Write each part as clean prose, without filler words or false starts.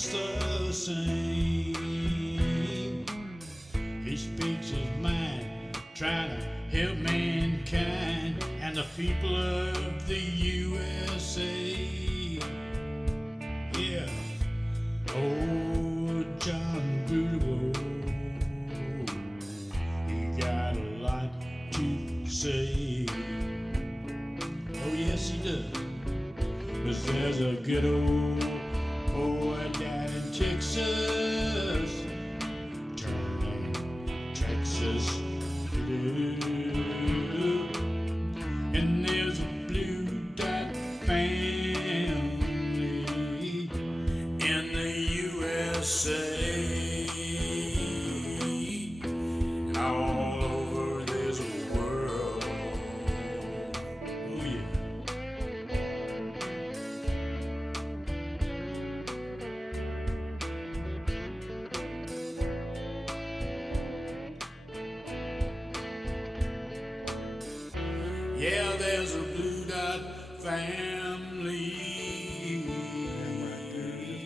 just the same. He speaks his mind, trying to help mankind and the people of the USA. Yeah. Oh, John Boudreaux, he got a lot to say. Oh, yes, he does. 'Cause there's a good old boy down in Texas, turning Texas blue. And there's a blue dot family in the USA. And all over this world. Oh, yeah. Yeah, there's a blue dot family.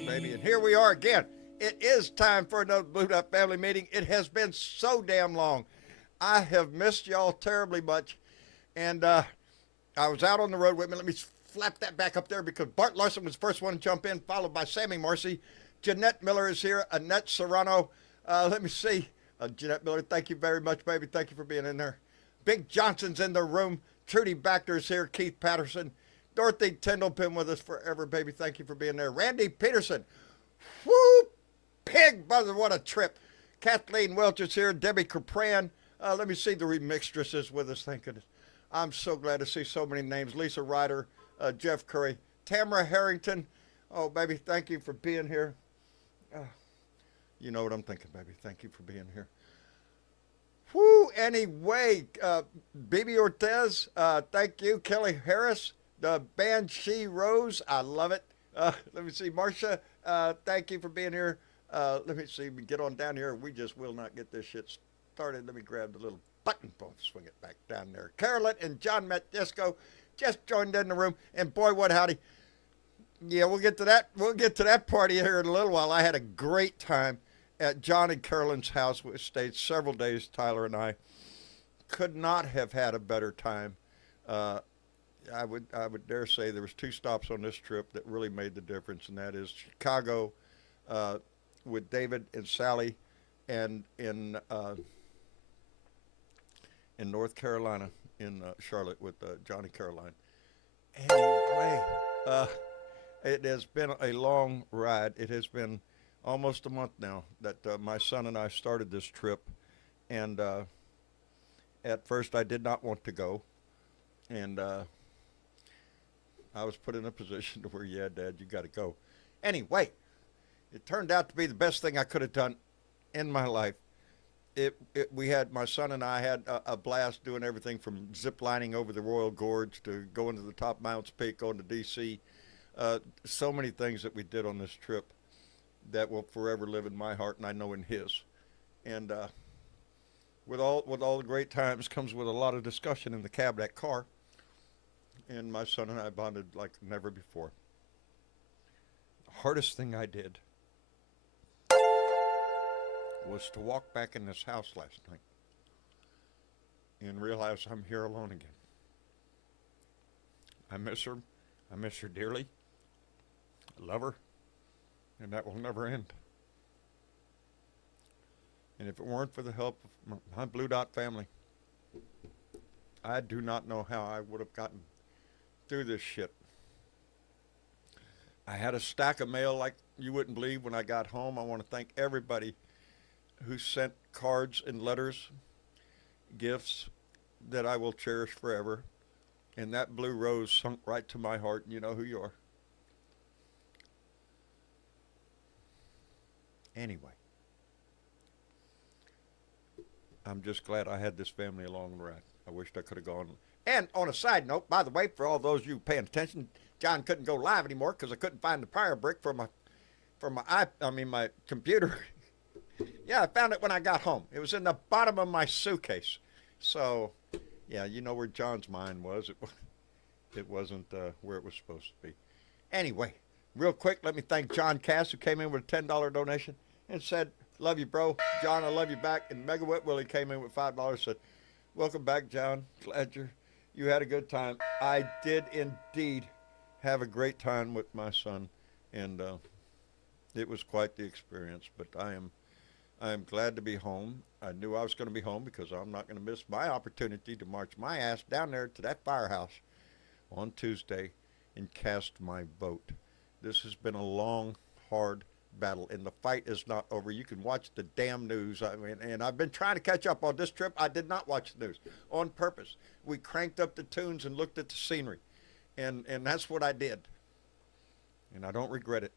Baby, and here we are again. It is time for another Blue Dot Family meeting. It has been so damn long. I have missed y'all terribly much, and I was out on the road with me. Let me flap that back up there because Bart Larson was the first one to jump in, followed by Sammy Marcy. Jeanette Miller is here. Annette Serrano. Let me see. Jeanette Miller, thank you very much, baby. Thank you for being in there. Big Johnson's in the room. Trudy Bacter's here. Keith Patterson. Dorothy Tindlepin with us forever, baby. Thank you for being there. Randy Peterson. Woo! Pig buzzer, what a trip. Kathleen Welch is here. Debbie Capran. Let me see the remixtress is with us. Thank goodness. I'm so glad to see so many names. Lisa Ryder, Jeff Curry, Tamara Harrington. Oh, baby, thank you for being here. You know what I'm thinking, baby. Thank you for being here. Whoo, anyway, Bibi Ortez, thank you. Kelly Harris, the band She Rose, I love it. Let me see, Marcia, thank you for being here. Let me see, we get on down here. We just will not get this shit started. Let me grab the little button, swing it back down there. Carolyn and John Metdisco just joined in the room, and boy, what howdy. Yeah, we'll get to that. We'll get to that party here in a little while. I had a great time at John and Carolyn's house. We stayed several days, Tyler and I. Could not have had a better time. I would dare say there was 2 stops on this trip that really made the difference, and that is Chicago with David and Sally, and in North Carolina, in Charlotte with John and Caroline. Anyway, it has been a long ride. It has been almost a month now that my son and I started this trip, and at first I did not want to go, and I was put in a position to where, yeah, Dad, you got to go. Anyway, it turned out to be the best thing I could have done in my life. We had, my son and I had a blast doing everything from zip lining over the Royal Gorge to going to the top Mounts Peak, going to D.C. So many things that we did on this trip that will forever live in my heart, and I know in his. And with all the great times comes with a lot of discussion in the cab of that car. And my son and I bonded like never before. The hardest thing I did was to walk back in this house last night and realize I'm here alone again. I miss her. I miss her dearly. I love her. And that will never end. And if it weren't for the help of my Blue Dot family, I do not know how I would have gotten through this shit. I had a stack of mail like you wouldn't believe when I got home. I want to thank everybody who sent cards and letters, gifts that I will cherish forever. And that blue rose sunk right to my heart, and you know who you are. Anyway, I'm just glad I had this family along the ride. I wished I could have gone. And on a side note, by the way, for all those of you paying attention, John couldn't go live anymore because I couldn't find the power brick for my computer. Yeah, I found it when I got home. It was in the bottom of my suitcase. So, yeah, you know where John's mind was. It wasn't where it was supposed to be. Anyway, Real quick, let me thank John Cass, who came in with a $10 donation and said, "Love you, bro." John, I love you back. And Mega Whip Willie came in with $5, said, "Welcome back, John. Glad you had a good time." I did indeed have a great time with my son, and it was quite the experience. But I am glad to be home. I knew I was going to be home because I'm not going to miss my opportunity to march my ass down there to that firehouse on Tuesday and cast my vote. This has been a long, hard battle, and the fight is not over. You can watch the damn news. I mean, and I've been trying to catch up on this trip. I did not watch the news on purpose. We cranked up the tunes and looked at the scenery, and that's what I did, and I don't regret it.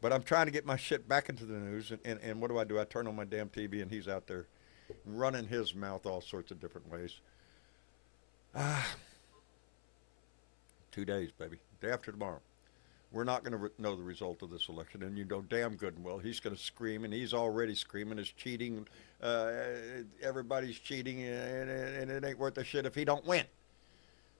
But I'm trying to get my shit back into the news, and what do? I turn on my damn TV, and he's out there running his mouth all sorts of different ways. Ah, 2 days, baby. Day after tomorrow. We're not going to know the result of this election, and you know damn good and well he's going to scream, and he's already screaming, is cheating, everybody's cheating, and it ain't worth a shit if he don't win.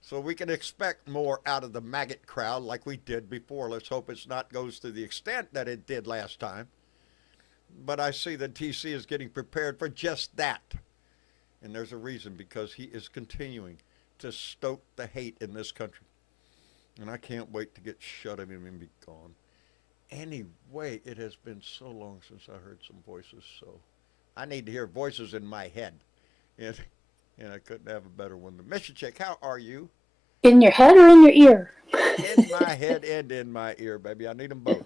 So we can expect more out of the maggot crowd like we did before. Let's hope it's not goes to the extent that it did last time. But I see that TC is getting prepared for just that. And there's a reason, because he is continuing to stoke the hate in this country. And I can't wait to get shut of him and be gone. Anyway, it has been so long since I heard some voices, so I need to hear voices in my head. And I couldn't have a better one. The Mission Chick, how are you? In your head or in your ear? In my head and in my ear, baby. I need them both.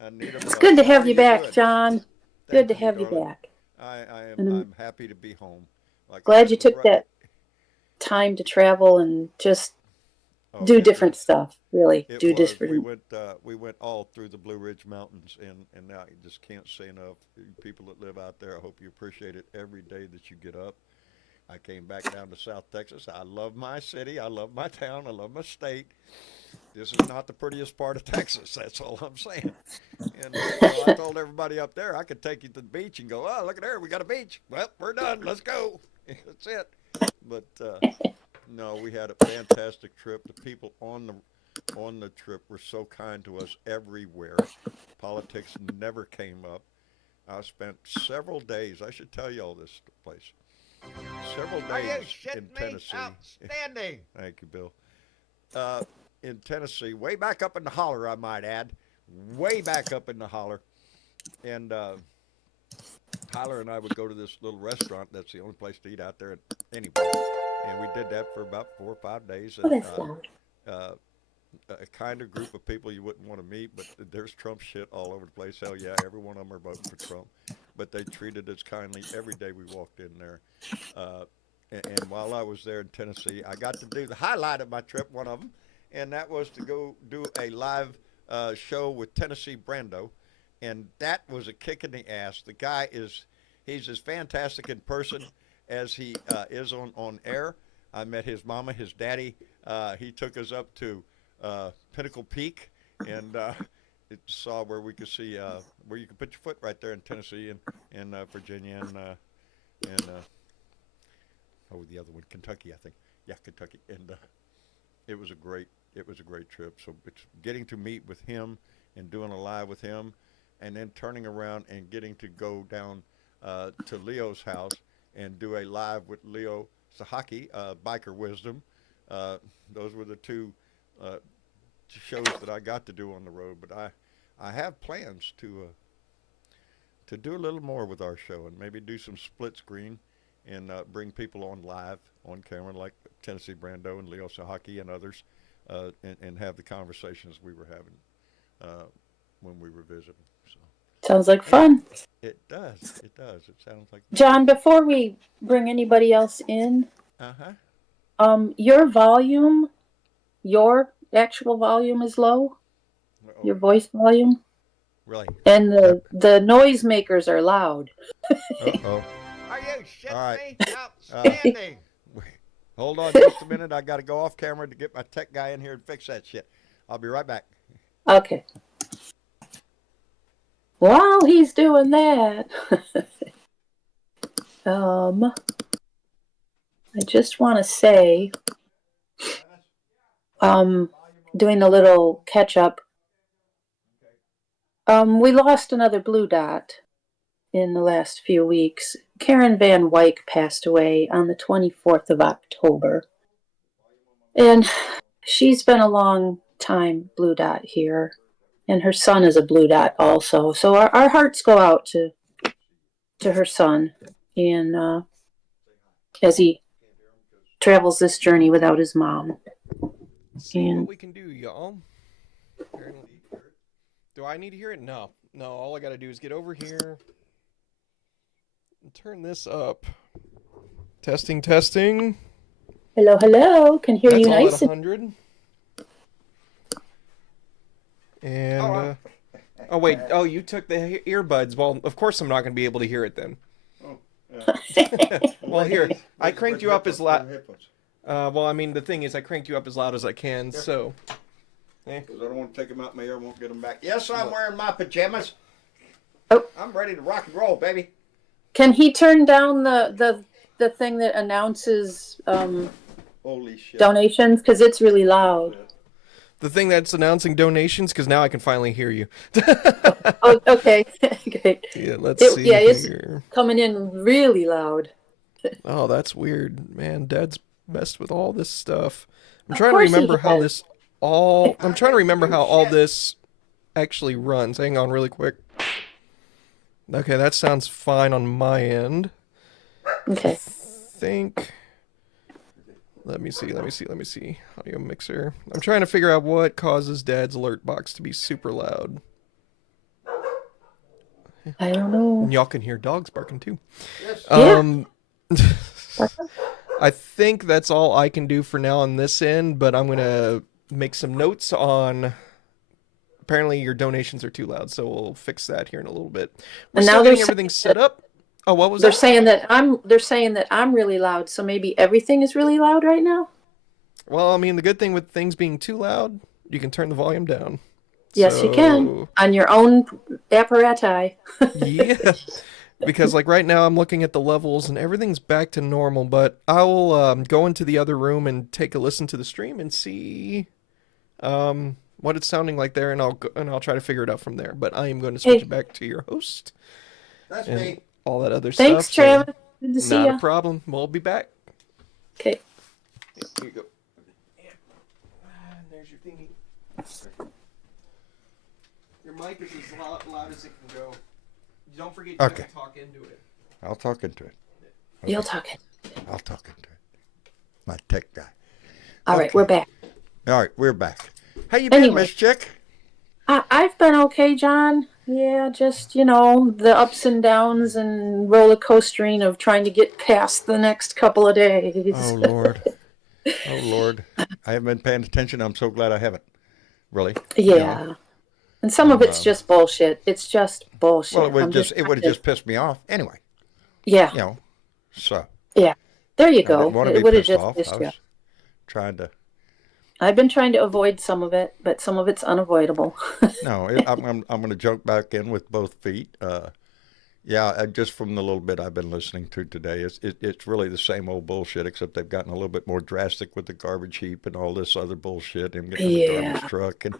I need them both. It's good to How have are you back, doing? Good Thank to have you darling. back. And I'm happy to be home. Like Glad you took that time to travel and just do different stuff. Really, do different. We went all through the Blue Ridge Mountains, and I just can't say enough. People that live out there, I hope you appreciate it every day that you get up. I came back down to South Texas. I love my city. I love my town. I love my state. This is not the prettiest part of Texas. That's all I'm saying. And I told everybody up there I could take you to the beach and go, "Oh, look at there. We got a beach. Well, we're done. Let's go." That's it. But no, we had a fantastic trip. The people on the trip were so kind to us everywhere. Politics never came up. I spent several days. I should tell you all this place. Several days in Tennessee. Outstanding. Thank you, Bill. In Tennessee, way back up in the holler, I might add, way back up in the holler. And Tyler and I would go to this little restaurant. That's the only place to eat out there anyway. And we did that for about 4 or 5 days. And, a kind of group of people you wouldn't want to meet, but there's Trump shit all over the place. Hell yeah, every one of them are voting for Trump. But they treated us kindly every day we walked in there. And while I was there in Tennessee, I got to do the highlight of my trip, one of them, and that was to go do a live show with Tennessee Brando. And that was a kick in the ass. The guy he's as fantastic in person as he is on air. I met his mama, his daddy. He took us up to Pinnacle Peak and it saw where we could see where you could put your foot right there in Tennessee and Virginia and the other one, Kentucky, I think. Yeah, Kentucky. And it was a great trip. So it's getting to meet with him and doing a live with him, and then turning around and getting to go down to Leo's house and do a live with Leo Sahaki, Biker Wisdom. Those were the two shows that I got to do on the road, but I have plans to do a little more with our show and maybe do some split screen and bring people on live on camera like Tennessee Brando and Leo Sahaki and others and have the conversations we were having when we were visiting. So sounds like fun. It does. It sounds like fun. John, before we bring anybody else in, your actual volume is low. Uh-oh. Your voice volume. Really? And the noisemakers are loud. Uh-oh. Are you shitting right. me? Outstanding. Hold on just a minute. I got to go off camera to get my tech guy in here and fix that shit. I'll be right back. Okay. While he's doing that, I just want to say, doing a little catch up. We lost another blue dot in the last few weeks. Karen Van Wyck passed away on the 24th of October. And she's been a long time blue dot here. And her son is a blue dot also. So our hearts go out to her son. And as he travels this journey without his mom. See what we can do, y'all. Do I need to hear it? No. No, all I gotta do is get over here and turn this up. Testing, testing. Hello, hello. Can hear That's you all nice. at 100. And, oh, wait. Oh, you took the earbuds. Well, of course I'm not going to be able to hear it then. Oh, yeah. Well, here. I cranked you up as loud. Well, I mean, the thing is, I cranked you up as loud as I can, so. Because I don't want to take them out my ear, I won't get them back. Yes, I'm wearing my pajamas. Oh. I'm ready to rock and roll, baby. Can he turn down the thing that announces Holy shit. donations? Because it's really loud. The thing that's announcing donations, because now I can finally hear you. Oh, okay. Great. Yeah, let's see it's here. coming in really loud. Oh, that's weird. Man, Dad's messed with all this stuff. I'm Of trying to course he remember how has. this all... I'm trying to remember how all this actually runs. Hang on really quick. Okay, that sounds fine on my end. Okay. I think... Let me see. Audio mixer. I'm trying to figure out what causes Dad's alert box to be super loud. I don't know. And y'all can hear dogs barking too. Yes. I think that's all I can do for now on this end, but I'm going to make some notes on... Apparently your donations are too loud, so we'll fix that here in a little bit. We're And still now getting they're everything set up. Oh, what was They're that? saying that I'm really loud, so maybe everything is really loud right now? Well, I mean, the good thing with things being too loud, you can turn the volume down. Yes, you can. On your own apparatus. Yeah. Because, like, right now I'm looking at the levels and everything's back to normal, but I will go into the other room and take a listen to the stream and see what it's sounding like there, and I'll try to figure it out from there. But I am going to switch it back to your host. That's and me. all that other stuff. Thanks, Travis. Good to see Not you. a problem. We'll be back. Okay. Here you go. And there's your thingy. Your mic is as loud as it can go. Don't forget you have to talk into it. I'll talk into it. Okay. You'll talk it. I'll talk into it. My tech guy. All right, we're back. All right, we're back. How you been, Miss Chick? I've been okay, John. Yeah, just, the ups and downs and roller coastering of trying to get past the next couple of days. Oh, Lord. Oh, Lord. I haven't been paying attention. I'm so glad I haven't. Really? Yeah. And some of it's just bullshit. It's just bullshit. Well, it would have just pissed me off anyway. Yeah. So. Yeah. There you I go. didn't want to It be would have pissed just off. pissed I you. was trying to. I've been trying to avoid some of it, but some of it's unavoidable. No, I'm going to jump back in with both feet. Just from the little bit I've been listening to today, it's really the same old bullshit, except they've gotten a little bit more drastic with the garbage heap and all this other bullshit and getting the garbage truck and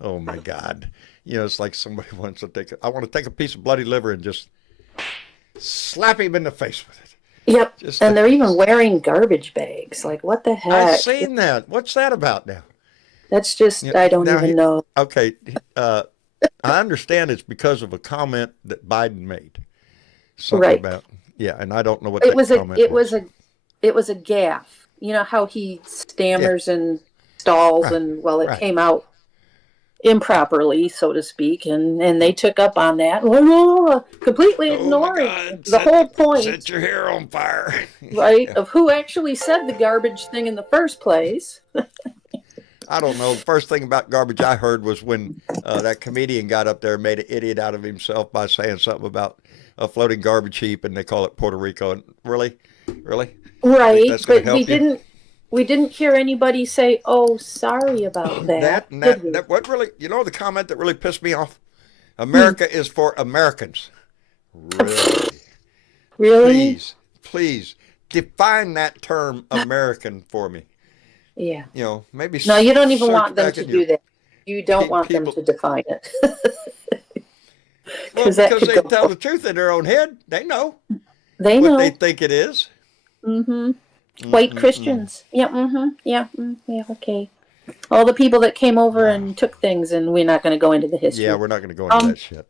oh my God, it's like somebody wants to I want to take a piece of bloody liver and just slap him in the face with it. Yep. And they're even wearing garbage bags. Like, what the heck? I've seen that. What's that about now? That's just, I don't even know. Okay. I understand it's because of a comment that Biden made. Something about, and I don't know what comment was. It was a gaffe. You know how he stammers and stalls and, it came out improperly, so to speak, and they took up on that, completely ignoring the whole point. Set your hair on fire. Right, of who actually said the garbage thing in the first place. I don't know. The first thing about garbage I heard was when that comedian got up there and made an idiot out of himself by saying something about a floating garbage heap, and they call it Puerto Rico. And really? Right, but we didn't hear anybody say, "Oh, sorry about that." That what really, the comment that really pissed me off? America is for Americans. Really? Please define that term American for me. Yeah. Maybe. No, you don't even want them to do that. You don't want them to define it. because that because could they go. tell the truth in their own head. They know They what know. they think it is. White Christians. Yeah. Yeah. Yeah. Okay. All the people that came over and took things, and we're not going to go into the history. Yeah, we're not going to go into that shit.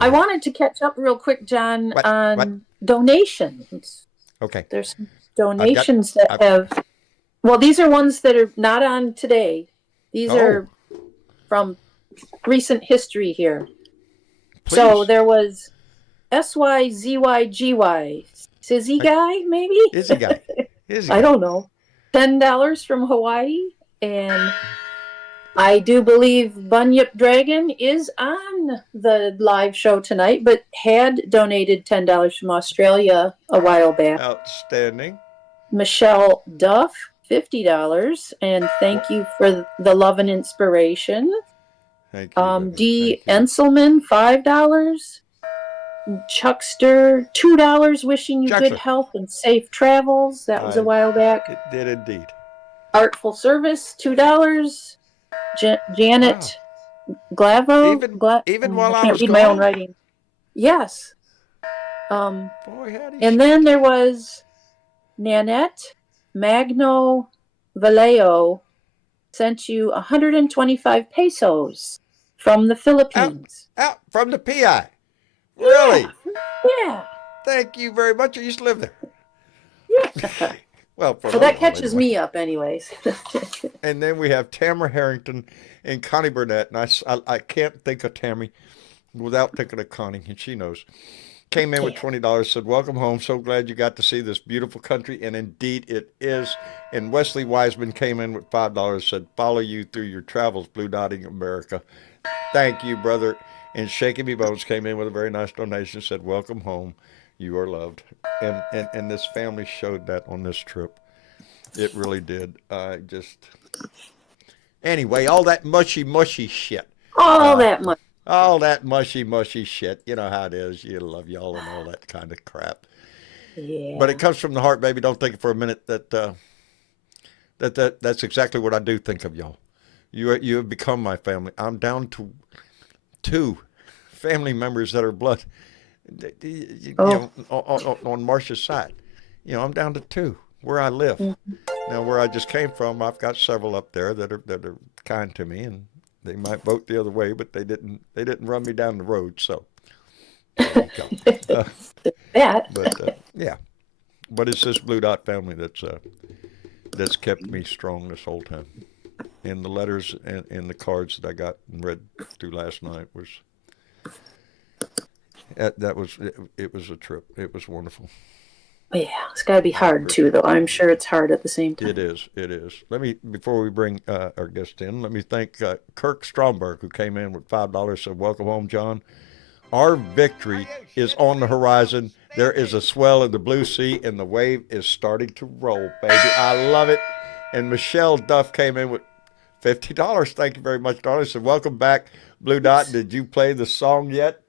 I wanted to catch up real quick, John, on donations. Okay. There's some donations that have. Well, these are ones that are not on today. These are from recent history here. Please. So there was SYZYGY, Sizzy Guy, maybe? Izzy guy. Izzy I guy. don't know. $10 from Hawaii, and I do believe Bunyip Dragon is on the live show tonight, but had donated $10 from Australia a while back. Outstanding. Michelle Duff, $50, and thank you for the love and inspiration. Thank you. D. Enselman, $5. Chuckster, $2, wishing you good health and safe travels. That was a while back. It did indeed. Artful Service, $2. Janet Glavo. Even while I can't was read gone? my own writing. Yes. Boy, howdy. And then there was Nanette Magno Vallejo sent you 125 pesos from the Philippines. Out from the PI. Really? Yeah. Thank you very much. I used to live there. Yeah. Well, so that catches me up anyways. And then we have Tamara Harrington and Connie Burnett. And I can't think of Tammy without thinking of Connie, and she knows. Came in with $20, said, welcome home. So glad you got to see this beautiful country. And indeed it is. And Wesley Wiseman came in with $5, said, follow you through your travels, Blue Dotting America. Thank you, brother. And Shaky Me Bones came in with a very nice donation, said, welcome home. You are loved. And this family showed that on this trip. It really did. Anyway, all that mushy shit. All that mushy shit. You know how it is. You love y'all and all that kind of crap. Yeah. But it comes from the heart, baby. Don't think for a minute that's exactly what I do think of y'all. You have become my family. I'm down to 2 family members that are blood. You know, on Marcia's side. You know, I'm down to 2 where I live. Now, where I just came from, I've got several up there that are kind to me, and they might vote the other way, but they didn't run me down the road. So there you go. Yeah, but it's this Blue Dot family that's kept me strong this whole time. And the letters and the cards that I got and read through last night was. It was a trip. It was wonderful. Yeah, it's got to be hard too, though. I'm sure it's hard at the same time. It is. Before we bring our guest in, let me thank Kirk Stromberg, who came in with $5, said, welcome home, John. Our victory is on the horizon. There is a swell in the blue sea, and the wave is starting to roll, baby. I love it. And Michelle Duff came in with $50. Thank you very much, darling. Said, welcome back, Blue Dot. Did you play the song yet?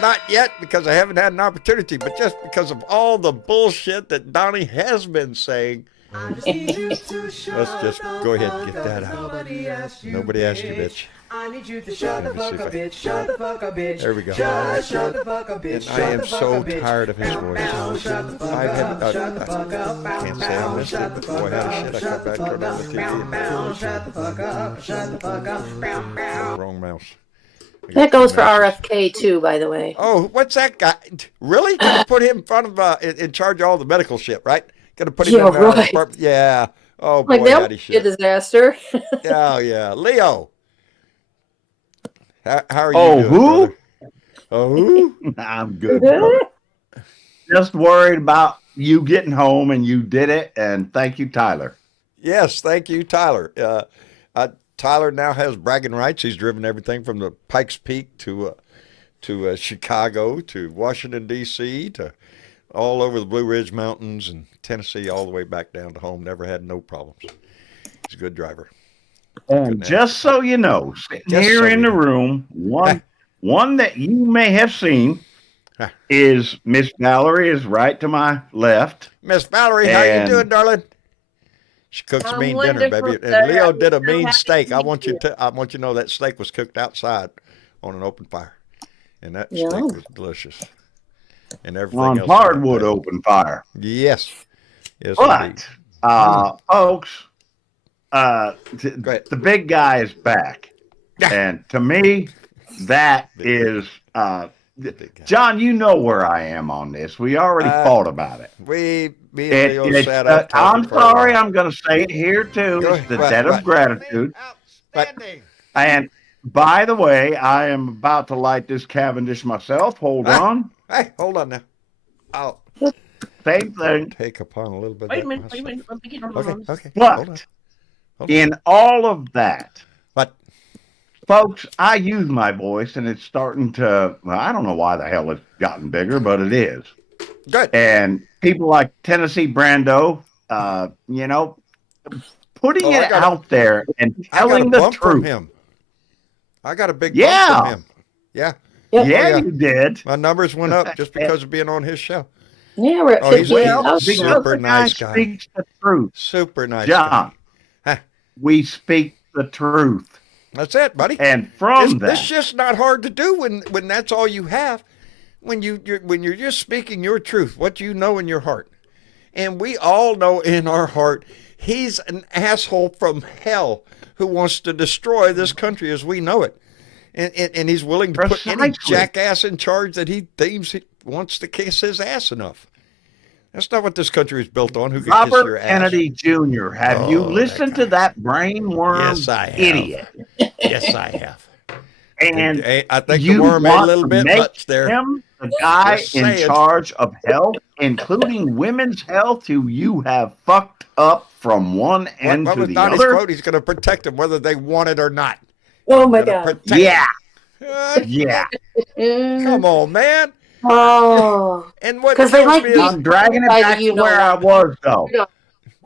Not yet, because I haven't had an opportunity, but just because of all the bullshit that Donnie has been saying. Let's just go ahead and get that out. Nobody asked you, bitch. I need you to shut the fuck up, bitch. Shut the fuck up, bitch. There we go. Shut the fuck up, bitch. And I am so tired of his voice. Shut the fuck I up. can't say I missed it, but boy, how shit I come back, turn on the TV. Shut the fuck up. Shut the fuck up. Wrong mouse. That goes for RFK too, by the way. Oh, what's that guy? Really? Gonna put him in front of in charge of all the medical shit, right? Gonna put him in the department. Yeah. Oh boy, that would be a disaster. Oh yeah, Leo. How are you doing, brother? Oh, who? I'm good, brother. Just worried about you getting home, and you did it. And thank you, Tyler. Yes, thank you, Tyler. Tyler now has bragging rights. He's driven everything from the Pikes Peak to Chicago to Washington, D.C. to all over the Blue Ridge Mountains and Tennessee, all the way back down to home. Never had no problems. He's a good driver. And just so you know, sitting here in the room, one that you may have seen is Miss Valerie is right to my left. Miss Valerie, how you doing, darling? She cooks mean dinner, baby. And Leo did a mean steak. I want you to know that steak was cooked outside on an open fire. and that Yeah. steak was delicious. And everything On else. was hardwood like that. open fire. Yes. Yes, indeed. But, folks, Go ahead. the big guy is back. And to me, that is, Big guy. John, you know where I am on this. We already thought about it. Me and Leo sat up. I'm talking for a sorry, while. I'm going to say it here too. Go It's the ahead. debt What? of gratitude. Outstanding. And by the way, I am about to light this Cavendish myself. Hold on. Hey, hold on now. I'll Same thing. take upon a little bit. Wait a of minute, that wait a myself. minute. Okay. Hold on. But Hold on. in all of that, But folks, I use my voice and it's starting to, well, I don't know why the hell it's gotten bigger, but it is. good. And people like Tennessee Brando, you know, putting Oh, I it got a- out there and I got a telling the bump from truth. him. I got a big Yeah. bump from him. Yeah. Yep. Yeah, Oh, yeah. you did. My numbers went up just because of being on his show. Yeah, we're at Oh, he's a- 58,000 he's Because now. super the guy nice guy. speaks the truth. Super nice John, guy. Huh. we speak the truth. That's it, buddy. And from It's that, just not hard to do when that's all you have. When you're just speaking your truth, what you know in your heart. And we all know in our heart, he's an asshole from hell who wants to destroy this country as we know it. And he's willing to put any Precisely. jackass in charge that he deems he wants to kiss his ass enough. That's not what this country is built on. Who can kiss your Robert ass? Kennedy Jr., have you Oh, that listened guy. to that brainworm Yes, I have. idiot? Yes, I have. And I think the you worm ate a want little to bit make much there. him the guy Just in saying. charge of health, including women's health, who you have fucked up from one end What to was the Donnie's other? quote? He's going to protect them whether they want it or not. Oh my Gonna God. protect Yeah, them. yeah. Come on, man. Oh. And what 'Cause they kills like me these- is I'm dragging it Why do back you to know where I that? was, though.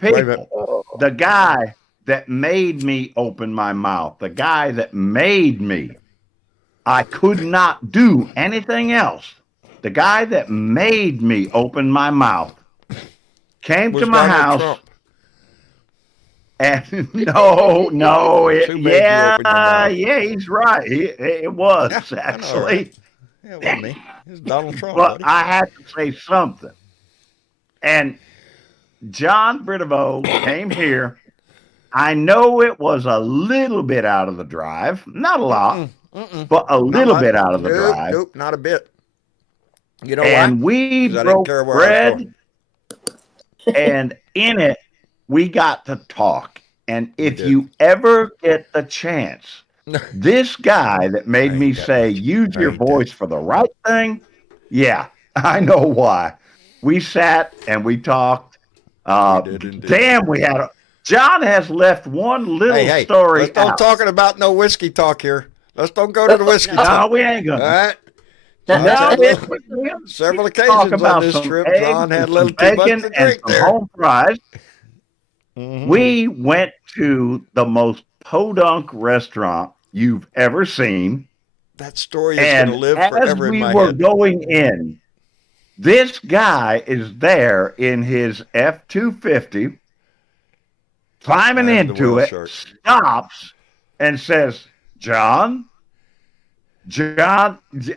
Wait a minute. People, the guy that made me open my mouth, the guy that made me, I could not do anything else. The guy that made me open my mouth came was to my Donald house. Trump. And no, Who made you yeah, open your mouth? yeah, he's right. It was Yeah, I know, actually, right? Yeah, it wasn't me. It's Donald Trump, but buddy. I had to say something. And John Britavo came here. I know it was a little bit out of the drive, not a lot, but a little Not bit much. out of the Nope, drive. Nope, not a bit. You know And why? we 'Cause I didn't broke care where I was bread, and in it, we got to talk. And if did. you ever get the chance, this guy that made I ain't me got say, much. use I your ain't that. voice for the right thing, yeah, I know why. We sat and we talked. We did indeed. Damn, we had a. John has left one little Hey, story let's don't out. talking about no whiskey talk here. Let's don't go to the whiskey No, talk. we ain't All gonna. right. That's No, right. Several talk occasions on about this some trip, eggs John had a and little some too much bacon to and drink some there. home fries. Mhm. We went to the most podunk restaurant you've ever seen. That story is And going to live as forever in we my were head. going in, this guy is there in his F-250, climbing Has the into whale it, shark. stops, and says, John,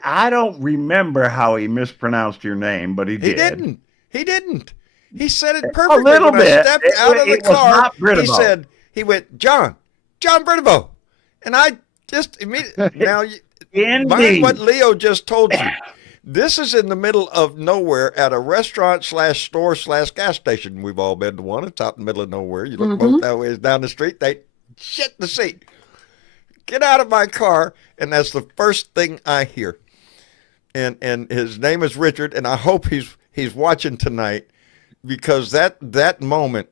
I don't remember how he mispronounced your name, but he He did. didn't. He said it perfectly. little when I bit. stepped It- out of the it was car, not he Britavo. said, he went, John Britavo. And I just immediately, now, mind Indeed. what Leo just told you. This is in the middle of nowhere at a restaurant slash store slash gas station. We've all been to one. It's out in the middle of nowhere. You look both that ways down the street. They shit the seat. Get out of my car. And that's the first thing I hear. And his name is Richard. And I hope he's watching tonight, because that moment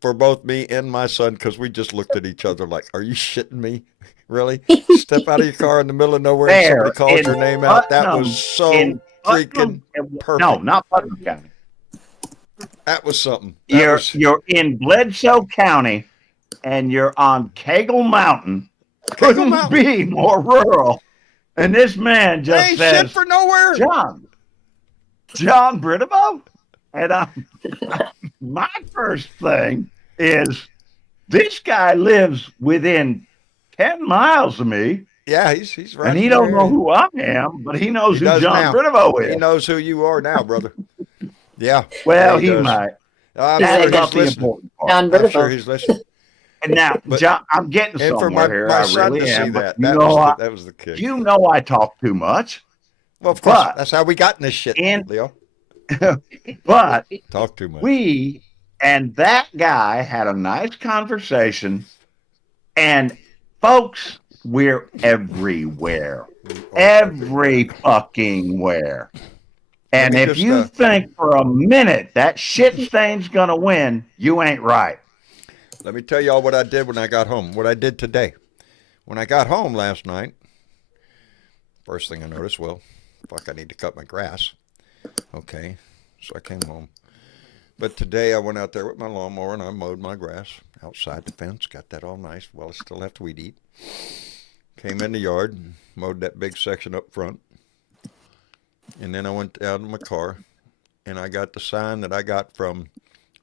for both me and my son, because we just looked at each other like, are you shitting me? Really? Step out of your car in the middle of nowhere and There, somebody called in your name out. That Putnam, was so in freaking Putnam- perfect. No, not Putnam County. That was something. That was, You're in Bledsoe County, and you're on Cagle Mountain. Cagle Couldn't Mountain. be more rural. And this man just ain't says, shit for nowhere. John Britavo? And my first thing is, this guy lives within 10 miles of me. Yeah, he's right And he there. don't know who I am, but he knows He who does John now. Britovo He is. knows who you are now, brother. Yeah. Well, yeah, he does. might. I'm He's sure like, he's That's not the listening. important part. John I'm sure Britivo. he's listening. And now, But- John, I'm getting And for somewhere here. my I son really to see am. that, But that was the kick. you know I talk too much. Well, of course, but- that's how we got in this shit, And- Leo. But Talk too much. we and that guy had a nice conversation. And folks, we're everywhere. Every fucking where. And me if just, you think for a minute that shit stain's gonna win, you ain't right. Let me tell y'all what I did when I got home. What I did today. When I got home last night, first thing I noticed, well, fuck, I need to cut my grass. Okay, so I came home. But today I went out there with my lawnmower and I mowed my grass outside the fence. Got that all nice. Well, I still have to weed eat. Came in the yard and mowed that big section up front. And then I went out in my car and I got the sign that I got from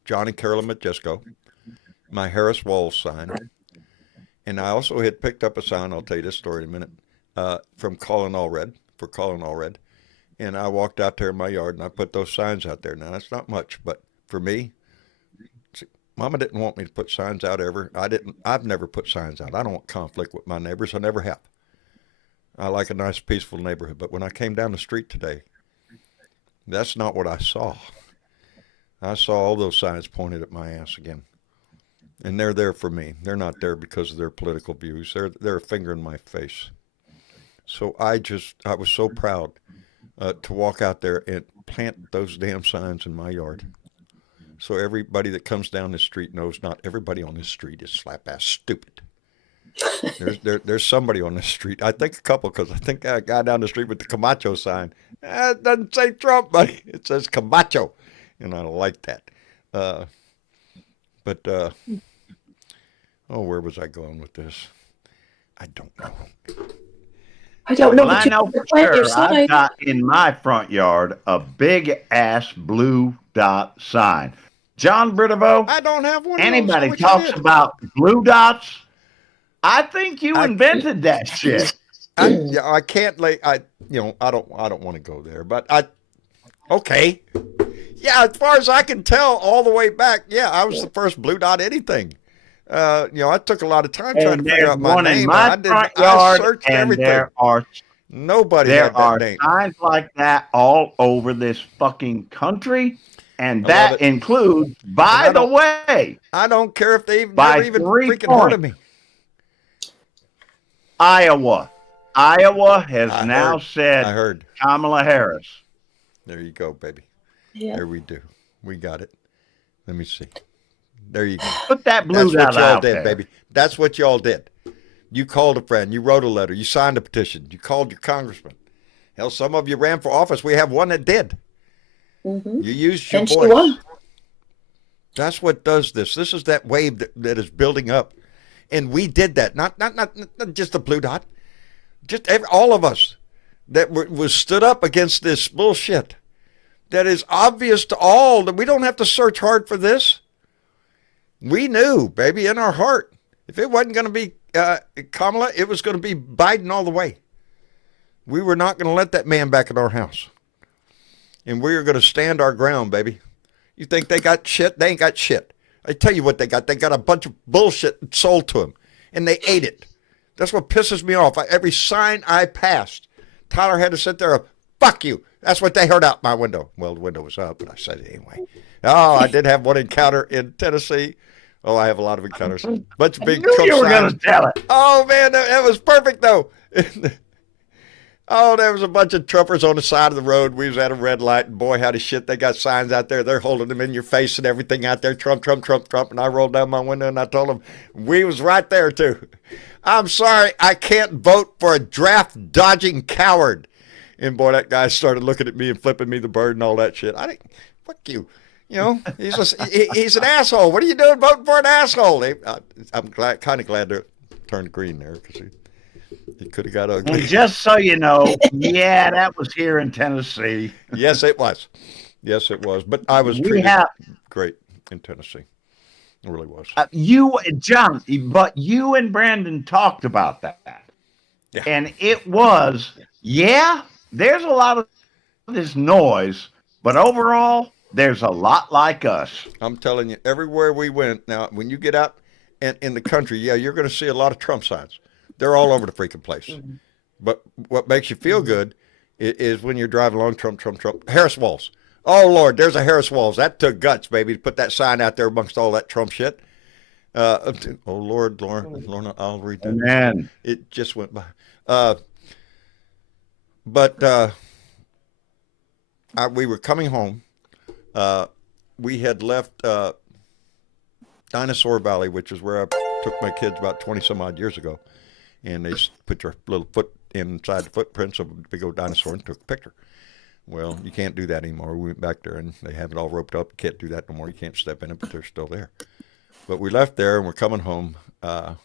Johnny Carolyn Majesco, my Harris Walls sign. And I also had picked up a sign, I'll tell you this story in a minute, from Colin Allred, for Colin Allred. And I walked out there in my yard and I put those signs out there. Now, that's not much, but for me, see, Mama didn't want me to put signs out ever. I've never put signs out. I don't want conflict with my neighbors. I never have. I like a nice, peaceful neighborhood. But when I came down the street today, that's not what I saw. I saw all those signs pointed at my ass again. And they're there for me. They're not there because of their political views. They're a finger in my face. So I was so proud to walk out there and plant those damn signs in my yard. So everybody that comes down the street knows not everybody on this street is slap-ass stupid. There's somebody on the street. I think a couple, because I think a guy down the street with the Camacho sign. It doesn't say Trump, buddy. It says Camacho. And I like that. Where was I going with this? I don't know. I don't know. Well, But I you know can for plant your sure I've sign. got in my front yard a big ass blue dot sign. John Britovo, I don't have one. anybody of those. I wish I talks did. about blue dots, I think you I- invented that shit. I can't lay. I don't want to go there. But okay. Yeah, as far as I can tell, all the way back, yeah, I was the first blue dot anything. I took a lot of time trying And to figure there's out my one name. in my front yard, I searched and everything. Nobody there had that are name. signs like that all over this fucking country, and I love that it. includes, And by I the don't- way, I don't care if they By never even 3 freaking heard of points. me. Iowa. Iowa has I now heard. said I heard. Kamala Harris. There you go, baby. Yeah. There we do. We got it. Let me see. There you go. Put that blue That's what dot y'all out did, there. baby. That's what y'all did. You called a friend. You wrote a letter. You signed a petition. You called your congressman. Hell, some of you ran for office. We have one that did. Mm-hmm. You used your And she voice. won. That's what does this. This is that wave that is building up. And we did that. Not just the blue dot. Just all of us that was stood up against this bullshit that is obvious to all that we don't have to search hard for this. We knew, baby, in our heart. If it wasn't going to be Kamala, it was going to be Biden all the way. We were not going to let that man back in our house. And we are going to stand our ground, baby. You think they got shit? They ain't got shit. I tell you what they got. They got a bunch of bullshit sold to them, and they ate it. That's what pisses me off. Every sign I passed, Tyler had to sit there, fuck you. That's what they heard out my window. Well, the window was up, but I said it anyway. Oh, I did have one encounter in Tennessee. Oh, I have a lot of encounters. Bunch of big Knew Trump you were going signs. to tell it. Oh, man, that was perfect, though. Oh, there was a bunch of Trumpers on the side of the road. We was at a red light, and boy, howdy shit, they got signs out there. They're holding them in your face and everything out there. Trump, Trump, Trump, Trump. And I rolled down my window, and I told them we was right there, too. I'm sorry, I can't vote for a draft-dodging coward. And, boy, that guy started looking at me and flipping me the bird and all that shit. I didn't, fuck you. You know, he's an asshole. What are you doing voting for an asshole? I'm kind of glad to turn green there because he could have got ugly. And just so you know, yeah, that was here in Tennessee. Yes, it was. Yes, it was. But I was We treated have- great in Tennessee. It really was. You, John, but you and Brandon talked about that. Yeah. And it was, yeah, there's a lot of this noise, but overall, there's a lot like us. I'm telling you, everywhere we went. Now, when you get out in the country, yeah, you're going to see a lot of Trump signs. They're all over the freaking place. But what makes you feel good is when you're driving along, Trump, Trump, Trump. Harris Walls. Oh, Lord, there's a Harris Walls. That took guts, baby, to put that sign out there amongst all that Trump shit. Oh, Lord, Lord, I'll read that. Man, It just went by. But we were coming home. We had left Dinosaur Valley, which is where I took my kids about 20 some odd years ago. And they put your little foot inside the footprints of a big old dinosaur and took a picture. Well, you can't do that anymore. We went back there and they have it all roped up. You can't do that no more. You can't step in it, but they're still there. But we left there and we're coming home down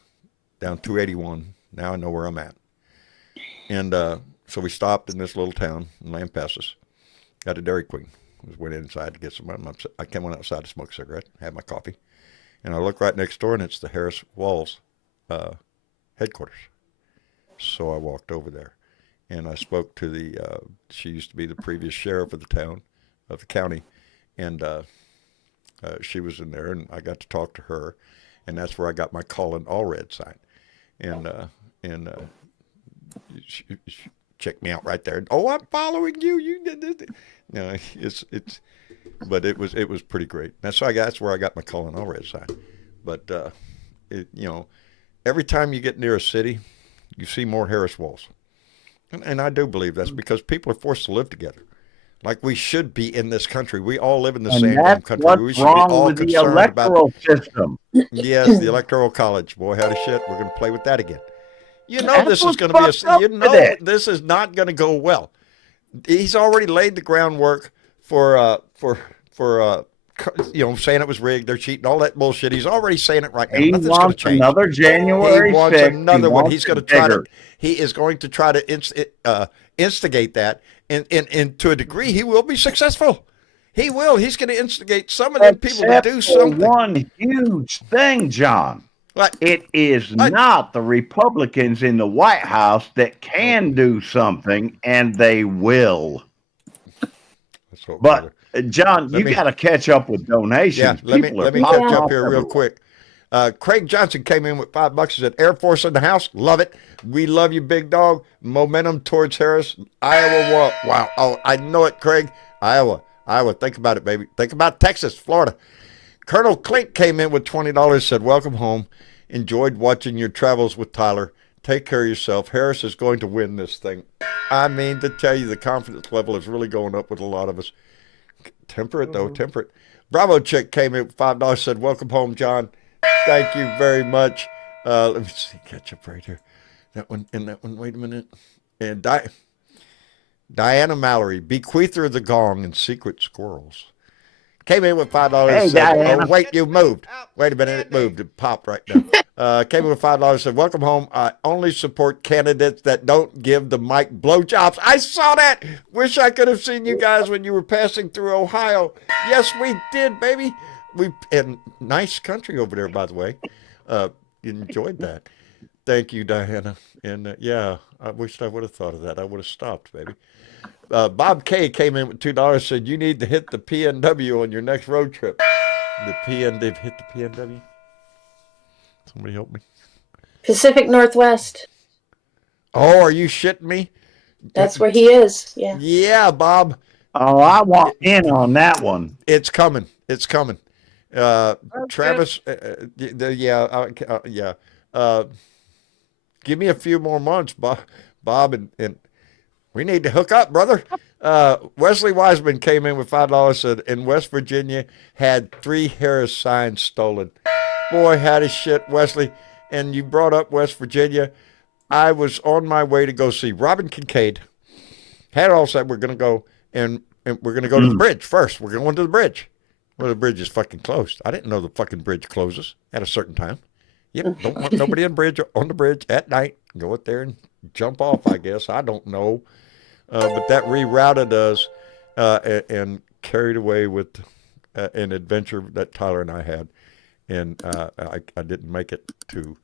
281. Now I know where I'm at. And so we stopped in this little town in Lampasas. Got a Dairy Queen. Went inside to get some. I came on outside to smoke a cigarette, had my coffee. And I look right next door and it's the Harris Walls headquarters. So I walked over there and I spoke to she used to be the previous sheriff of the town, of the county. And she was in there and I got to talk to her. And that's where I got my Colin Allred sign. And she checked me out right there. Oh, I'm following you. You did this. No, but it was pretty great. That's where I got my Colin Allred sign. But every time you get near a city, you see more Harris Walls. And I do believe that's because people are forced to live together. Like we should be in this country. We all live in the same damn country. What's we should wrong be all with the concerned electoral about system? Yes, the electoral college. Boy, how the shit. We're going to play with that again. You know That's this is what's going to be fucked up with it. this is not going to go well. He's already laid the groundwork for saying it was rigged, they're cheating, all that bullshit. He's already saying it right now. He Nothing's going to wants change. another January He wants 6th. another one. He's going to try bigger. He is going to try to instigate that, and to a degree, he will be successful. He will. He's going to instigate some of them people to Except do for something. one huge thing, John. Like, It is not the Republicans in the White House that can do something, and they will. But John, you got to catch up with donations. Yeah, let me People are catch popping up off here real everywhere. quick. Craig Johnson came in with $5. He said, Air Force in the house. Love it. We love you, big dog. Momentum towards Harris. Iowa. Wow. Oh, I know it, Craig. Iowa. Think about it, baby. Think about Texas, Florida. Colonel Klink came in with $20, said, welcome home. Enjoyed watching your travels with Tyler. Take care of yourself. Harris is going to win this thing. I mean, to tell you, the confidence level is really going up with a lot of us. Temper it, though. Temper it. Bravo Chick came in with $5, said, welcome home, John. Thank you very much. Let me see. Catch up right here. That one. Wait a minute. And Diana Mallory, bequeather of the gong and secret squirrels. Came in with $5. Hey, said, Diana. oh, wait, you moved. Wait a minute, it moved. It popped right now. Came in with $5. Said, welcome home. I only support candidates that don't give the mic blowjobs. I saw that. Wish I could have seen you guys when you were passing through Ohio. Yes, we did, baby. And nice country over there, by the way. Enjoyed that. Thank you, Diana. And yeah, I wished I would have thought of that. I would have stopped, baby. Bob K came in with $2, said you need to hit the PNW on your next road trip. They've hit the PNW. Somebody help me. Pacific Northwest. Oh, are you shitting me? That's where he is. Yeah. Yeah, Bob. Oh, I want in on that one. It's coming. It's coming. Travis, yeah. Give me a few more months, Bob, and we need to hook up, brother. Wesley Wiseman came in with $5, said in West Virginia had 3 Harris signs stolen. Boy, how the shit, Wesley. And you brought up West Virginia. I was on my way to go see Robin Kincaid. Had all said we're going to go, and we're going to go to the bridge first. We're going to the bridge. Well, the bridge is fucking closed. I didn't know the fucking bridge closes at a certain time. Yep, don't want nobody on the bridge at night. Go up there and jump off, I guess. I don't know. But that rerouted us and carried away with an adventure that Tyler and I had. And I didn't make it to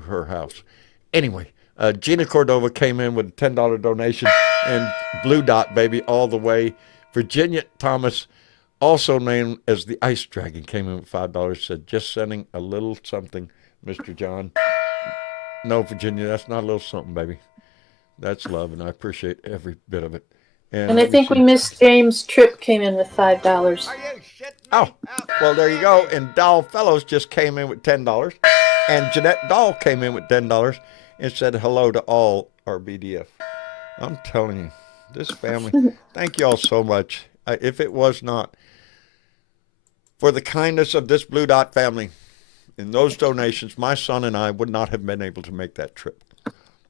her house. Anyway, Gina Cordova came in with a $10 donation, and Blue Dot, baby, all the way. Virginia Thomas, also named as the Ice Dragon, came in with $5, said, just sending a little something, Mr. John. No, Virginia, that's not a little something, baby. That's love, and I appreciate every bit of it. And I think we missed James Tripp came in with $5. Are you shitting me? Oh, well, there you go. And Doll Fellows just came in with $10. And Jeanette Dahl came in with $10 and said hello to all our BDF. I'm telling you, this family, thank you all so much. If it was not for the kindness of this Blue Dot family and those donations, my son and I would not have been able to make that trip.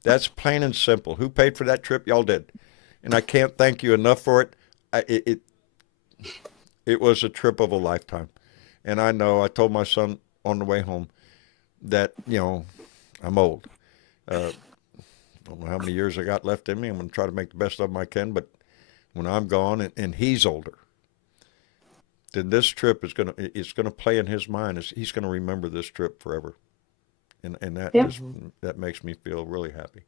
That's plain and simple. Who paid for that trip? Y'all did. And I can't thank you enough for it. It was a trip of a lifetime. And I know, I told my son on the way home that, you know, I'm old. I don't know how many years I got left in me. I'm going to try to make the best of them I can. But when I'm gone and he's older, then this trip is going to play in his mind. He's going to remember this trip forever. And that that makes me feel really happy.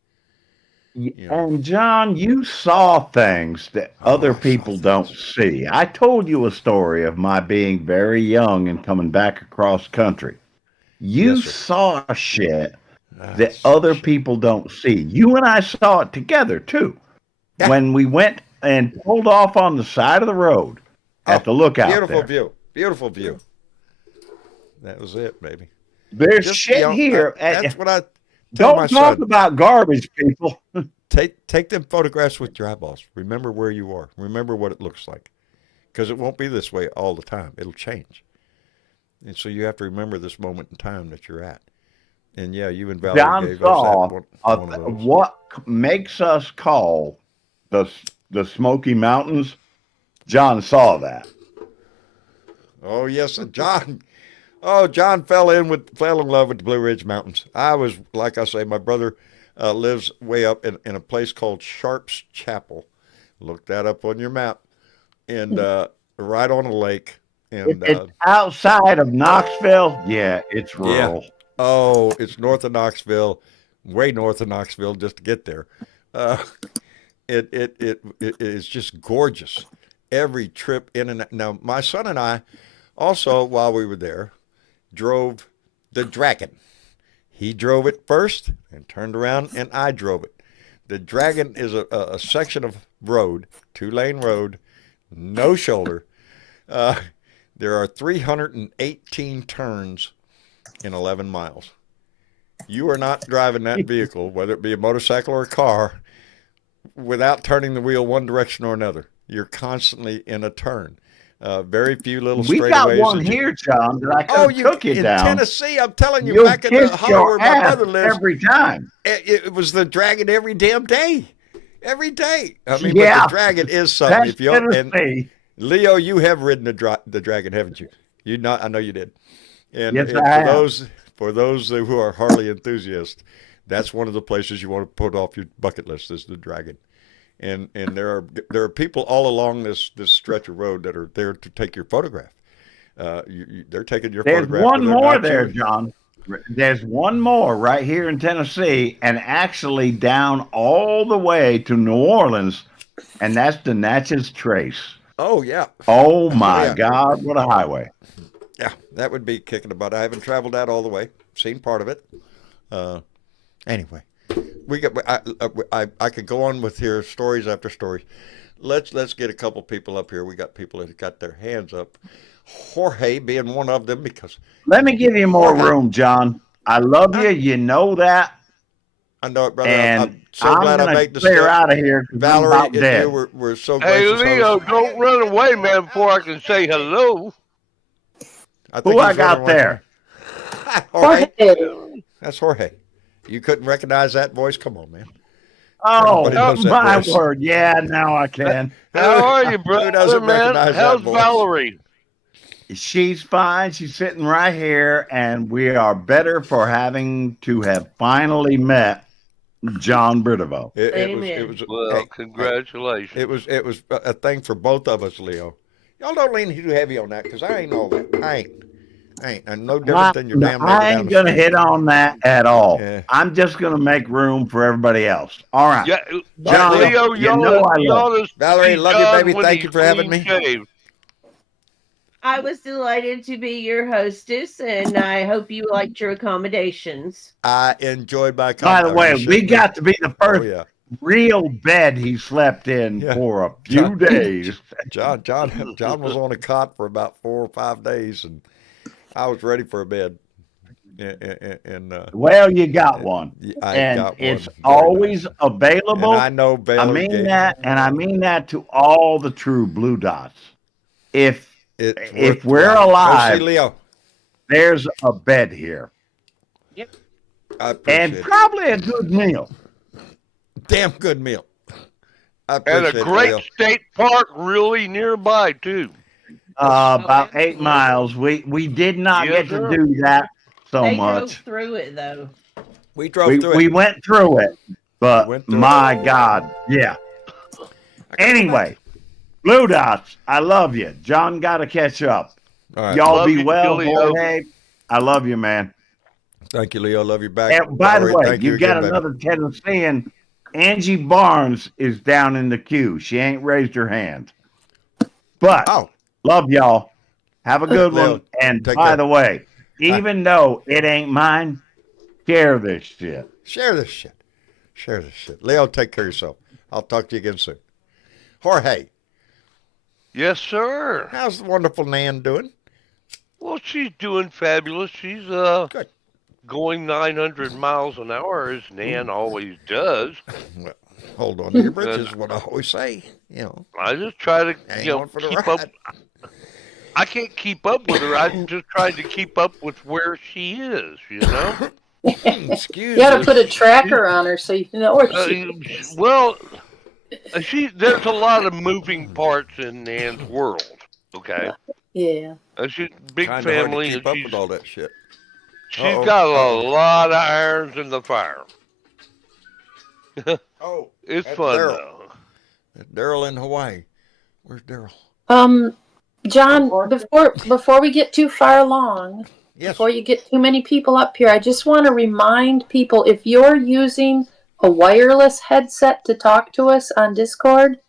You know. And John, you saw things that other people don't see. I told you a story of my being very young and coming back across country. You saw shit that other people don't see. You and I saw it together too. Yeah. When we went and pulled off on the side of the road at the lookout. Beautiful view. Beautiful view. That was it, baby. There's shit here. That's what I tell my son. Don't talk about garbage, people. Take them photographs with your eyeballs. Remember where you are. Remember what it looks like. Because it won't be this way all the time. It'll change. And so you have to remember this moment in time that you're at. And yeah, you and Valerie John gave saw us that one of those. What makes us call the Smoky Mountains. John saw that. Oh yes, and John. Oh, John fell in love with the Blue Ridge Mountains. I was, like I say, my brother lives way up in a place called Sharps Chapel. Look that up on your map. And right on a lake. And it's outside of Knoxville. Yeah, it's rural. Yeah. Oh, it's north of Knoxville, way north of Knoxville, just to get there. It is just gorgeous. Every trip in and out. Now, my son and I also, while we were there, drove the Dragon. He drove it first and turned around, and I drove it. The Dragon is a section of road, 2-lane road, no shoulder. There are 318 turns in 11 miles. You are not driving that vehicle, whether it be a motorcycle or a car, without turning the wheel one direction or another. You're constantly in a turn. Very few little straightaways. We got one here, John, that I could took you down. In Tennessee, I'm telling you, back in the hollow where my brother lives. Every time. It was the Dragon every damn day. Every day. I mean, but the Dragon is something. That's Tennessee. Leo, you have ridden the Dragon, haven't you? I know you did. And, yes, and for those who are Harley enthusiasts, that's one of the places you want to put off your bucket list is the Dragon. And there are people all along this stretch of road that are there to take your photograph. They're taking your photograph. There's one more there, John. There's one more right here in Tennessee, and actually down all the way to New Orleans, and that's the Natchez Trace. Oh yeah. Oh my God, what a highway! Yeah, that would be kicking the butt. I haven't traveled that all the way. Seen part of it. Anyway. I could go on with here stories after stories. Let's get a couple people up here. We got people that got their hands up. Jorge being one of them because. Let me give you more room, John. I love you. You know that. I know it, brother. And I'm so glad I made the clear out of here. Valerie and you we're so gracious. Hey, Leo, don't run away, man, before I can say hello. Who I got there? Jorge. That's Jorge. You couldn't recognize that voice? Come on, man. Oh, my word. Yeah, now I can. How are you, brother, man? How's Valerie? She's fine. She's sitting right here, and we are better for having to have finally met John Bridevaux. Well, congratulations. It was a thing for both of us, Leo. Y'all don't lean too heavy on that because I ain't all that. Ain't no different than your damn neighbor I down ain't the gonna street. hit on that at all. Yeah. I'm just gonna make room for everybody else. All right. Yeah, John, Leo, you know I love y'all to Valerie, see love you, John baby. when Thank he's you for having clean me. shaved. I was delighted to be your hostess, and I hope you liked your accommodations. I enjoyed my By the way, we got to be the first yeah. real bed he slept in Yeah. for a few days. John was on a cot for about 4 or 5 days, and I was ready for a bed. And Well, you got one, I and got it's one. Very always nice. available. And I know Baylor I mean gave that, and I mean that to all the true Blue Dots. If we're worthwhile. Go alive, see Leo. there's a bed here. Yep. I appreciate And it. probably a good meal. Damn good meal. I And appreciate a great Leo. state park really nearby, too. About 8 miles. We did not Yes, get sir. to do that so They drove much. through it, though. We drove through it. We went through it, but went through my it. God, yeah. Anyway, Blue Dots, I love you. John got to catch up. All right. Y'all Love be you, well, Leo. Jorge. I love you, man. Thank you, Leo. Love you back. And by the Valerie, way, thank you got again, baby. another Tennessean. Angie Barnes is down in the queue. She ain't raised her hand. But love y'all. Have a good Leo, one. And take by care. the way, even though it ain't mine, share this shit. Share this shit. Share this shit. Leo, take care of yourself. I'll talk to you again soon. Jorge. Yes, sir. How's the wonderful Nan doing? Well, she's doing fabulous. She's Good. going 900 miles an hour, as Nan always does. Well, hold on to your britches, is what I always say. You know, I just try to hang on for the keep ride. up. I can't keep up with her. I'm just trying to keep up with where she is, you know? Excuse You got to me. put a tracker on her so you know where she is. Well, there's a lot of moving parts in Nan's world, okay? Yeah. She's big Kinda family. hard to keep and up with all that shit. She's got a lot of irons in the fire. Oh, It's that's fun, Daryl. though. That's Daryl in Hawaii. Where's Daryl? John, before we get too far along, Yes. before you get too many people up here, I just want to remind people, if you're using a wireless headset to talk to us on Discord,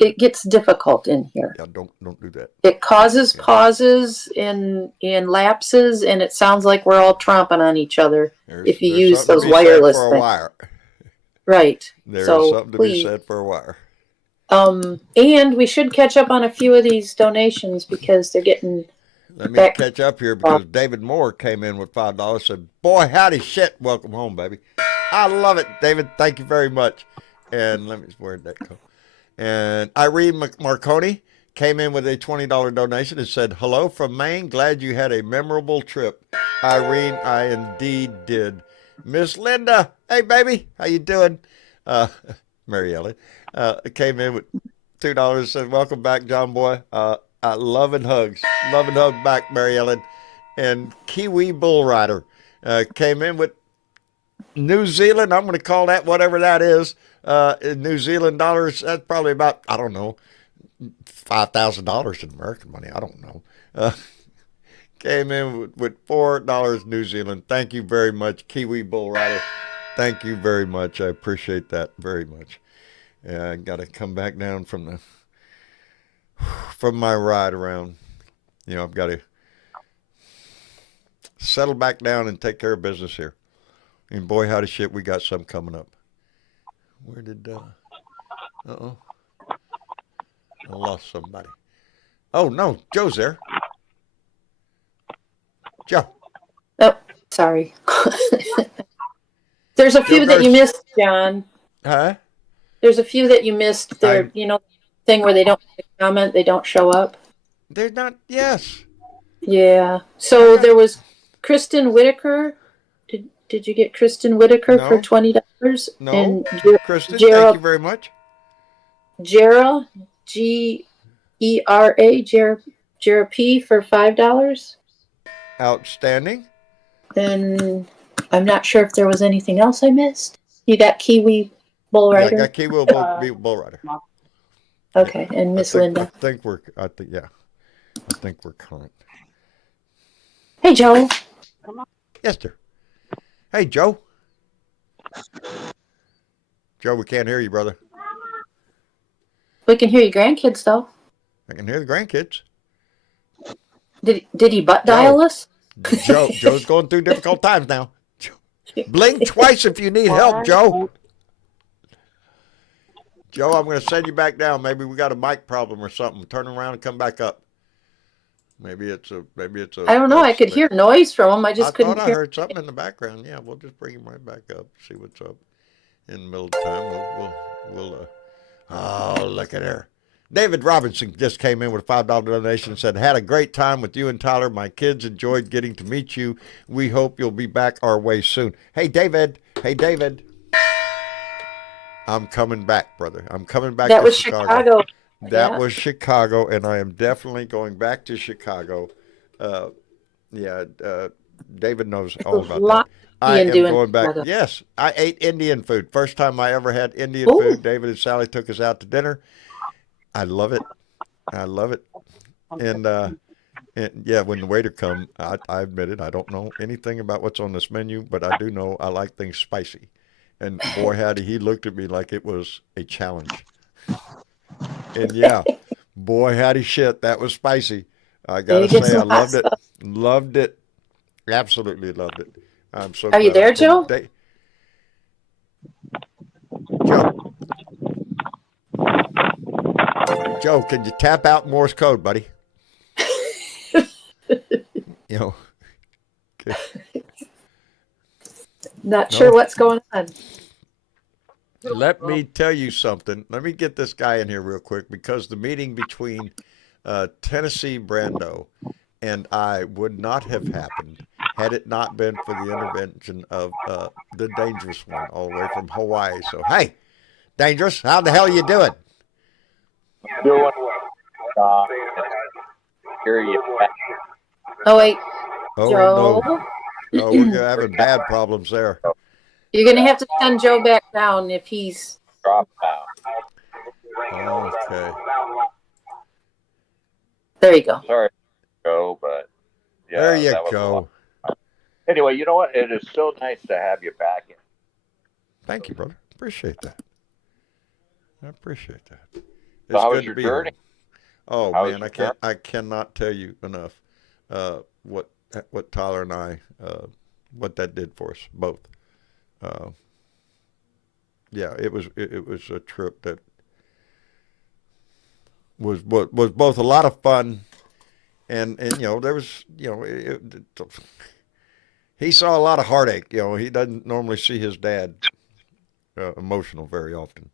it gets difficult in here. Yeah, don't do that. It causes pauses and lapses, and it sounds like we're all tromping on each other if you use something those to be said wireless for a things. wire. Right. There's so something to please. be said for a wire. And we should catch up on a few of these donations because they're getting Let me back. catch up here because David Moore came in with $5. Said, "Boy, howdy shit! Welcome home, baby." I love it, David. Thank you very much. And where'd that go? And Irene Marconi came in with a $20 donation and said, "Hello from Maine. Glad you had a memorable trip." Irene, I indeed did. Miss Linda, hey baby, how you doing? Mary Ellen came in with $2. Said, "Welcome back, John Boy. Love and hugs. Love and hug back, Mary Ellen." And Kiwi Bull Rider came in with New Zealand. I'm going to call that whatever that is. In New Zealand dollars, that's probably about, I don't know, $5,000 in American money. I don't know. Came in with $4 New Zealand. Thank you very much, Kiwi Bull Rider. Thank you very much. I appreciate that very much. I got to come back down from my ride around. You know, I've got to settle back down and take care of business here. And boy, howdy shit, we got some coming up. Where did, uh-oh. I lost somebody. Oh, no, Joe's there. Joe. Oh, sorry. There's a few that you missed, John. Huh? There's a few that you missed. They're, thing where they don't comment, they don't show up. They're not, yes. Yeah. So there was Kristen Whitaker. Did you get Kristen Whitaker for $20? No. And Kristen, thank you very much. Jera, G-E-R-A, Jera P for $5. Outstanding. Then I'm not sure if there was anything else I missed. You got Kiwi Bull Rider? Yeah, I got Kiwi Bull Rider. Okay, and Miss Linda. I think we're current. Hey, Joe. Yes, sir. Hey, Joe. Joe, we can't hear you, brother. We can hear your grandkids, though. I can hear the grandkids. Did he butt dial us? Joe's going through difficult times now. Blink twice if you need help, Joe. Joe, I'm going to send you back down. Maybe we got a mic problem or something. Turn around and come back up. Maybe it's a. I don't know. I could hear noise from him. I just couldn't thought I hear. heard something in the background. Yeah, we'll just bring him right back up. See what's up. In the middle of the time, we'll. Oh, look at her. David Robinson just came in with a $5 donation and said, had a great time with you and Tyler. My kids enjoyed getting to meet you. We hope you'll be back our way soon. Hey, David. I'm coming back, brother. I'm coming back to Chicago. That was Chicago, and I am definitely going back to Chicago. David knows all about that. I am going back. Together. Yes, I ate Indian food. First time I ever had Indian food. David and Sally took us out to dinner. I love it. And yeah, when the waiter come, I admit it, I don't know anything about what's on this menu, but I do know I like things spicy. And boy, howdy, he looked at me like it was a challenge. And yeah, boy, howdy shit, that was spicy. I gotta say, I loved it. Loved it. Absolutely loved it. I'm so. Are you there, Joe? Joe, can you tap out Morse code, buddy? You know. Okay. Not sure what's going on. Let me tell you something. Let me get this guy in here real quick, because the meeting between Tennessee Brando and I would not have happened had it not been for the intervention of the Dangerous One all the way from Hawaii. So, hey, Dangerous, how the hell you doing? Doing hear you. Oh, wait. Oh, Joe? No, we're having bad problems there. You're going to have to send Joe back down if he's... Drop down. Okay. There you go. Sorry, Joe, but... Yeah, there you go. Anyway, you know what? It is so nice to have you back in. Thank you, brother. Appreciate that. I appreciate that. It's so how good was your to be journey? Here. Oh, man, I cannot tell you enough what Tyler and I, what that did for us both. Yeah, it was a trip that was both a lot of fun, and you know, there was, you know, he saw a lot of heartache. You know, he doesn't normally see his dad emotional very often,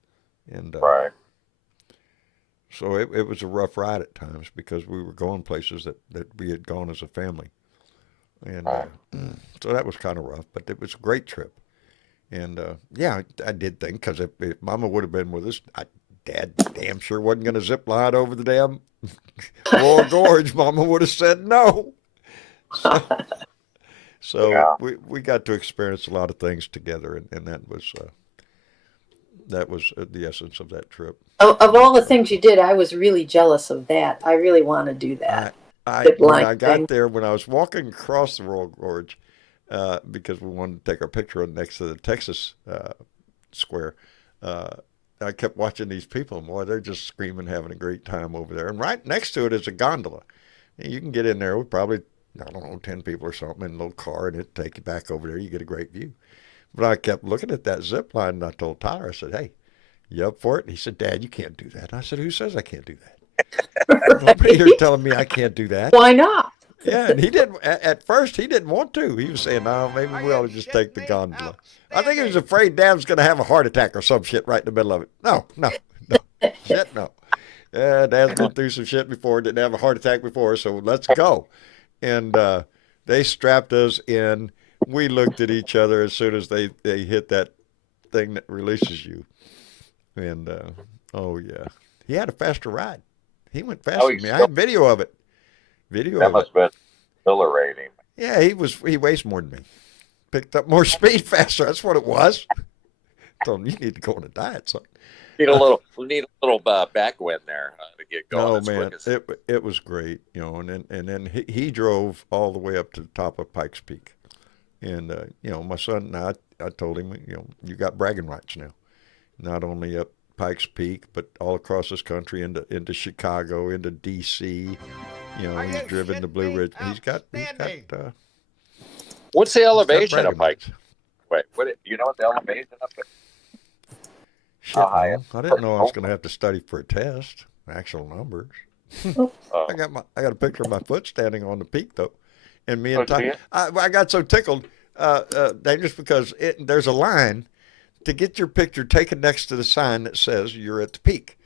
and right. So it was a rough ride at times, because we were going places that we had gone as a family, and so that was kind of rough. But it was a great trip. And, yeah, I did think, because if Mama would have been with us, Dad damn sure wasn't going to zip line over the damn Royal Gorge. Mama would have said no. So yeah. we got to experience a lot of things together, and that was the essence of that trip. Of all the things you did, I was really jealous of that. I really want to do that. When I got there, when I was walking across the Royal Gorge, because we wanted to take our picture next to the Texas square, I kept watching these people. Boy, they're just screaming, having a great time over there. And right next to it is a gondola. And you can get in there with probably, I don't know, 10 people or something in a little car, and it'll take you back over there. You get a great view. But I kept looking at that zip line, and I told Tyler, I said, hey, you up for it? And he said, Dad, you can't do that. And I said, who says I can't do that? Nobody here telling me I can't do that. Why not? Yeah, and he didn't. At first, he didn't want to. He was saying, "No, maybe we ought to just take the gondola." I think he was afraid Dad was going to have a heart attack or some shit right in the middle of it. No. Shit, no. Dad's been through some shit before, didn't have a heart attack before, so let's go. And they strapped us in. We looked at each other as soon as they hit that thing that releases you. And, oh, yeah. He had a faster ride. He went faster than me. I have video of it. That must have been exhilarating. Yeah, he weighs more than me. Picked up more speed faster. That's what it was. Told him, you need to go on a diet, son. need a little backwind there to get going No, as man, quick as. it was great, you know, and then he drove all the way up to the top of Pikes Peak, and you know, my son and I told him, you know, you got bragging rights now, not only up Pikes Peak, but all across this country into Chicago, into D.C. You know, Are he's you driven the shitting Blue me? Ridge. He's got Outstanding. What's the he's got elevation of bragging Pike? rights. Wait, you know what the elevation up there? How Shit, high no, up? I didn't know I was going to have to study for a test. Actual numbers. Oh, Oh, I got a picture of my foot standing on the peak though, and me oh, and do Ty. you? I got so tickled, Dave, just because there's a line to get your picture taken next to the sign that says you're at the peak,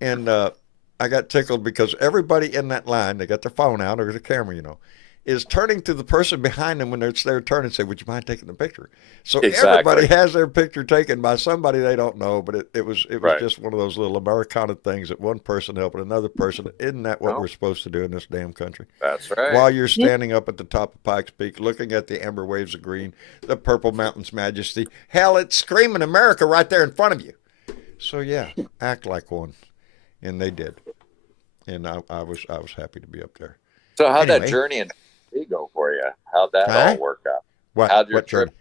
and I got tickled because everybody in that line, they got their phone out or the camera, you know, is turning to the person behind them when it's their turn and say, "Would you mind taking the picture?" So everybody Exactly. has their picture taken by somebody they don't know, but it was Right. just one of those little Americana things that one person helping another person. Isn't that what No, we're supposed to do in this damn country? that's right. While you're yeah. standing up at the top of Pikes Peak, looking at the amber waves of green, the purple mountains' majesty, hell, it's screaming America right there in front of you. So yeah, act like one, and they did, and I was happy to be up there. So how'd that Anyway, journey in Tennessee go for you? How'd that huh? all work out? What How'd your what journey? trip?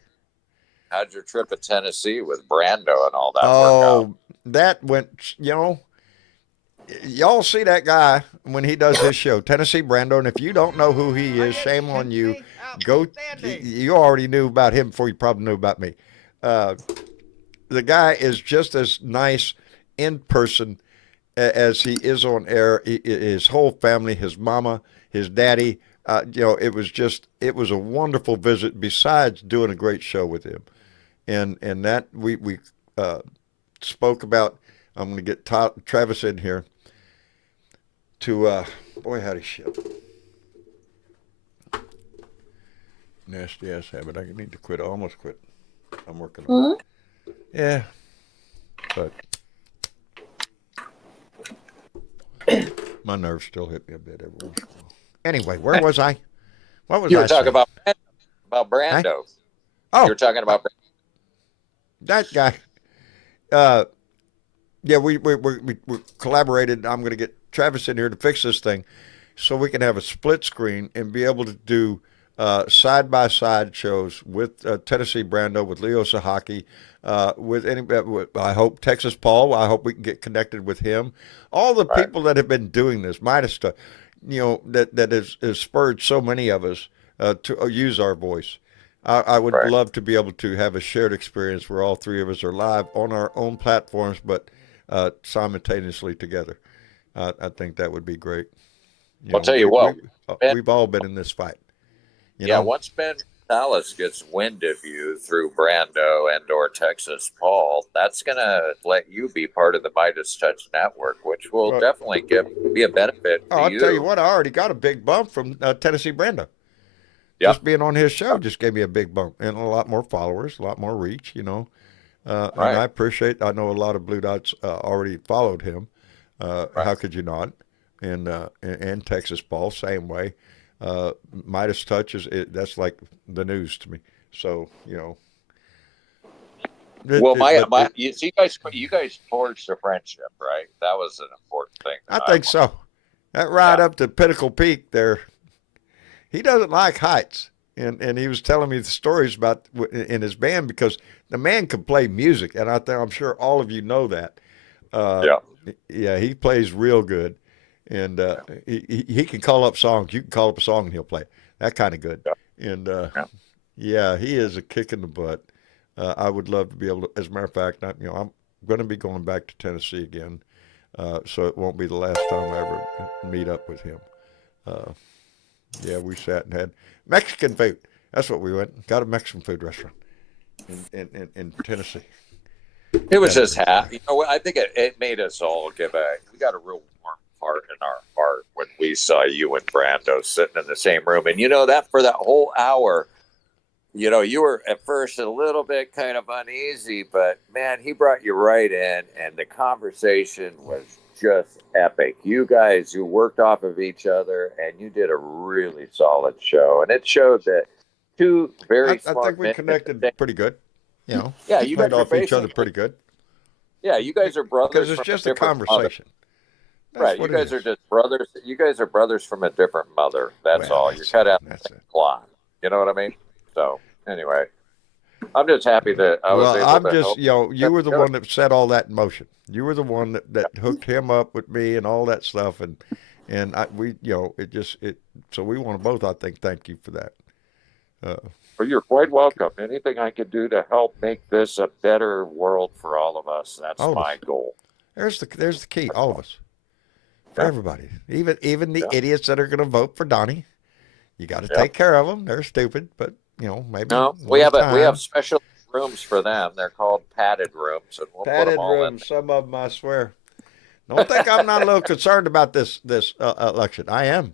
How'd your trip to Tennessee with Brando and all that work out? Oh, that went. You know, y'all see that guy when he does his show, Tennessee Brando, and if you don't know who he Are is, you shame on shitting you. me? Go. Outstanding. You already knew about him before you probably knew about me. Uh, the guy is just as nice in person as he is on air. His whole family, his mama, his daddy. You know, it was a wonderful visit. Besides doing a great show with him, and that we spoke about. I'm going to get Travis in here to boy howdy shit. Nasty ass habit. I need to quit. I almost quit. I'm working on Hmm? it. Yeah, but my nerves still hit me a bit every once in a while. Anyway, where was I? What was You were I talking saying? about Huh? Brando. You Oh, were talking about. that guy. Uh, yeah, we collaborated. I'm going to get Travis in here to fix this thing, so we can have a split screen and be able to do side by side shows with Tennessee Brando, with Leo Sahaki, with any. I hope Texas Paul. I hope we can get connected with him. All the Right. people that have been doing this Midas stuff, you know, that has spurred so many of us to use our voice. I would Right. love to be able to have a shared experience where all three of us are live on our own platforms, but simultaneously together. I think that would be great. You I'll know, tell you what. Ben, we've all been in this fight. You yeah, know, once Ben Dallas gets wind of you through Brando and/or Texas Paul, that's gonna let you be part of the Midas Touch Network, which will uh, definitely be a benefit to I'll tell you you. what, I already got a big bump from Tennessee Brando. Yep. Just being on his show just gave me a big bump and a lot more followers, a lot more reach. You know, and Right. I appreciate. I know a lot of Blue Dots already followed him. Right. How could you not? And Texas Paul, same way. Midas Touch that's like the news to me. So you know, Well, but you see, you guys forged a friendship, right? That was an important thing I that I think want. so. That ride Yeah. up to Pinnacle Peak there, he doesn't like heights, and he was telling me the stories about in his band because the man could play music, and I'm sure all of you know that. Uh, Yeah. yeah, he plays real good, and he can call up songs. You can call up a song and he'll play it. That kind of good. Yeah. And Yeah. yeah, he is a kick in the butt. I would love to be able to. As a matter of fact, I'm going to be going back to Tennessee again, so it won't be the last time I ever meet up with him. Uh, yeah, we sat and had Mexican food. That's what we went. Got a Mexican food restaurant in Tennessee. It was Had a just great happy. time. You know, I think it made us all we got a real warm heart in our heart when we saw you and Brando sitting in the same room. And you know that for that whole hour, you know, you were at first a little bit kind of uneasy, but man, he brought you right in, and the conversation was just epic. You worked off of each other, and you did a really solid show. And it showed that two very I think smart we men. connected pretty good. You know, Yeah, we you played guys are off each other basically pretty good. Yeah, you guys are brothers because it's from just a a different mother. conversation. That's Right, you what it guys are is. just brothers. You guys are brothers from a different mother. That's Well, all. You're cut out of that's the same it. cloth. You know what I mean? So anyway, I'm just happy that I was Well, able I'm to just, help. you were the one that set all that in motion. You were the one that hooked him up with me and all that stuff, and so we want to both, I think, thank you for that. Well, you're quite welcome. Anything I can do to help make this a better world for all of us, that's All of my us. goal. There's the key, all of us, for Yeah. everybody, even the Yeah. idiots that are going to vote for Donnie. You got to take care of them. They're stupid, but maybe No, we have special rooms for them. They're called padded rooms, and we'll put them padded all in. rooms. Some of them, I swear. Don't think I'm not a little concerned about this election. I am.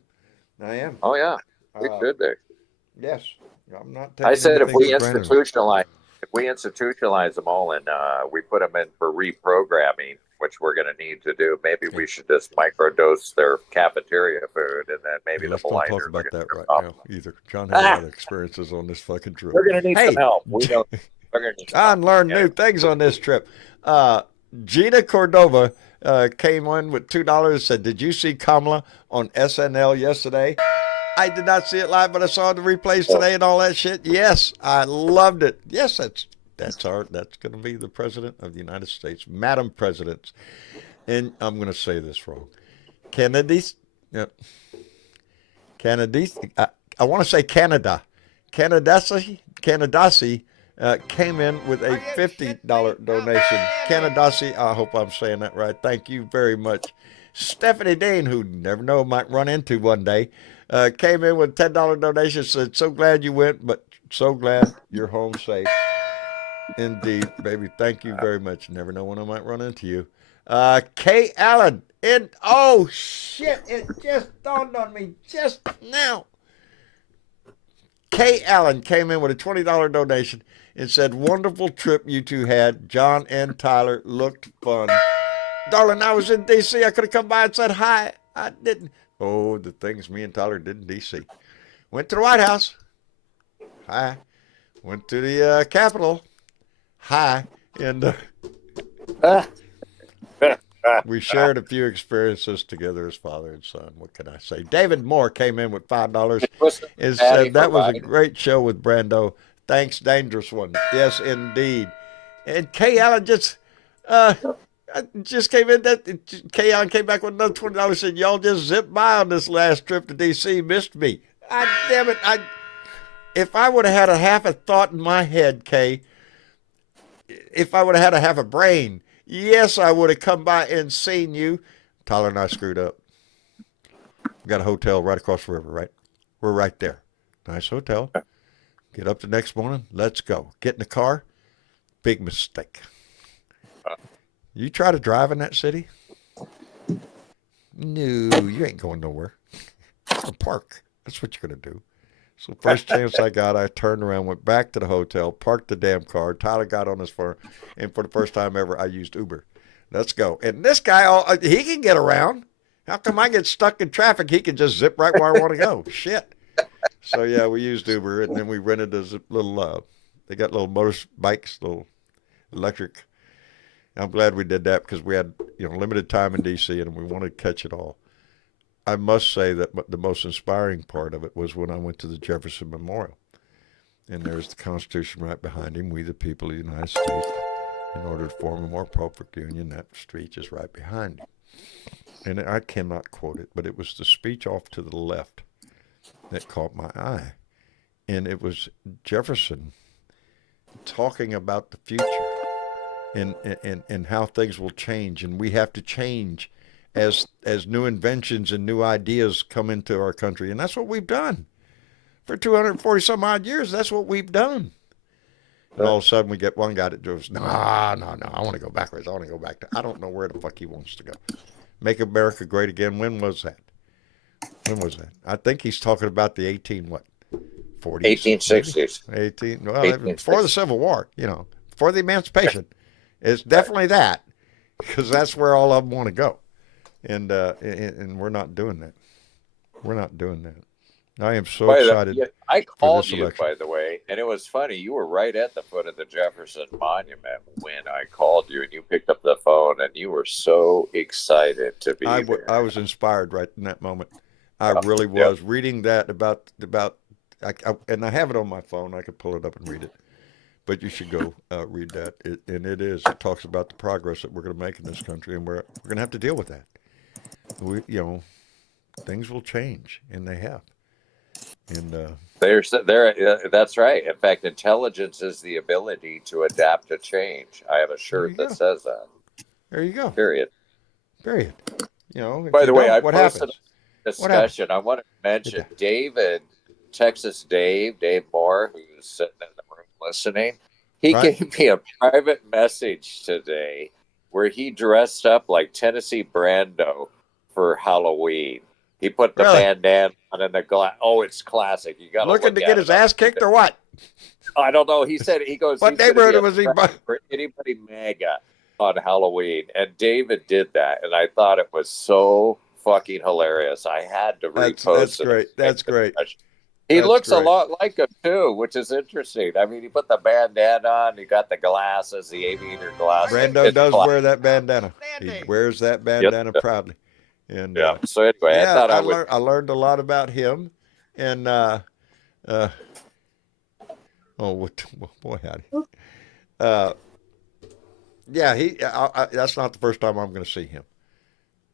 Oh yeah, we should be. Yes, I'm not taking I said if anything we for granted. institutionalize them all and we put them in for reprogramming, which we're going to need to do, maybe we should just microdose their cafeteria food, and then maybe Let's the don't talk blinders about are that gonna right come. now either. John has a lot of experiences on this fucking trip. We're going to need Hey, some help. We know. We're going to need some John help. learned Yeah. new things on this trip. Gina Cordova came in with $2 and said, "Did you see Kamala on SNL yesterday?" I did not see it live, but I saw the replays today and all that shit. Yes, I loved it. Yes, that's going to be the president of the United States, Madam President. And I'm going to say this wrong. Kennedy's, I want to say Canada. Canadasi came in with a $50 donation. Canadasi, I hope I'm saying that right. Thank you very much. Stephanie Dean, who you never know might run into one day, came in with a $10 donation, said, "So glad you went, but so glad you're home safe." Indeed, baby. Thank you very much. You never know when I might run into you. Kay Allen, oh shit, it just dawned on me just now. Kay Allen came in with a $20 donation and said, "Wonderful trip you two had. John and Tyler looked fun. Darling, I was in D.C. I could have come by and said hi. I didn't." Oh, the things me and Tyler did in D.C. Went to the White House. Hi. Went to the Capitol. Hi. And we shared a few experiences together as father and son. What can I say? David Moore came in with $5 and said, "That was a great show with Brando. Thanks, Dangerous One." Yes, indeed. And Kay Allen just came in. Kay Allen came back with another $20. Said, "Y'all just zipped by on this last trip to D.C. Missed me." Damn it. If I would have had a half a thought in my head, Kay, if I would have had a half a brain, yes, I would have come by and seen you. Tyler and I screwed up. We got a hotel right across the river, right? We're right there. Nice hotel. Get up the next morning. Let's go. Get in the car. Big mistake. You try to drive in that city? No, you ain't going nowhere. It's a park. That's what you're going to do. So first chance I got, I turned around, went back to the hotel, parked the damn car. Tyler got on his phone, and for the first time ever, I used Uber. Let's go. And this guy, he can get around. How come I get stuck in traffic? He can just zip right where I want to go. Shit. So, yeah, we used Uber, and then we rented this little, they got little motorbikes, little electric. I'm glad we did that because we had, limited time in D.C., and we wanted to catch it all. I must say that the most inspiring part of it was when I went to the Jefferson Memorial. And there's the Constitution right behind him, "We the people of the United States, in order to form a more perfect union," that speech is right behind him. And I cannot quote it, but it was the speech off to the left that caught my eye. And it was Jefferson talking about the future and how things will change, and we have to change as new inventions and new ideas come into our country. And that's what we've done. For 240 some odd years, that's what we've done. And all of a sudden we get one guy that goes, no, I want to go backwards. I want to go back to, I don't know where the fuck he wants to go. Make America great again. When was that? I think he's talking about the 40s? 1860s. Before the Civil War, before the Emancipation. It's definitely that, because that's where all of them want to go. And we're not doing that. I am so By the, excited yeah, I for called this you, election. by the way, and it was funny. You were right at the foot of the Jefferson Monument when I called you, and you picked up the phone, and you were so excited to be there. I was inspired right in that moment. I really Yep. was reading that about and I have it on my phone. I could pull it up and read it. But you should go read that. It talks about the progress that we're going to make in this country, and we're going to have to deal with that. Things will change, and they have. And That's right. In fact, intelligence is the ability to adapt to change. I have a shirt that says that. There you go. Period. If By you the way, don't, I what posted happens? a discussion. I want to mention David, Texas Dave Moore, who's sitting in the room listening. He gave me a private message today where he dressed up like Tennessee Brando for Halloween. He put the bandana on and the glass. Oh, it's classic. You got looking to get his ass kicked or what? I don't know. He said he goes. What neighborhood was he by? For anybody MAGA on Halloween, and David did that, and I thought it was so fucking hilarious. I had to repost That's it. great. That's great. He looks a lot like him too, which is interesting. I mean, he put the bandana on. He got the glasses, the aviator glasses. Brando does wear that bandana. He wears that bandana proudly. And so anyway, I thought I learned a lot about him, and boy, howdy. That's not the first time I'm going to see him.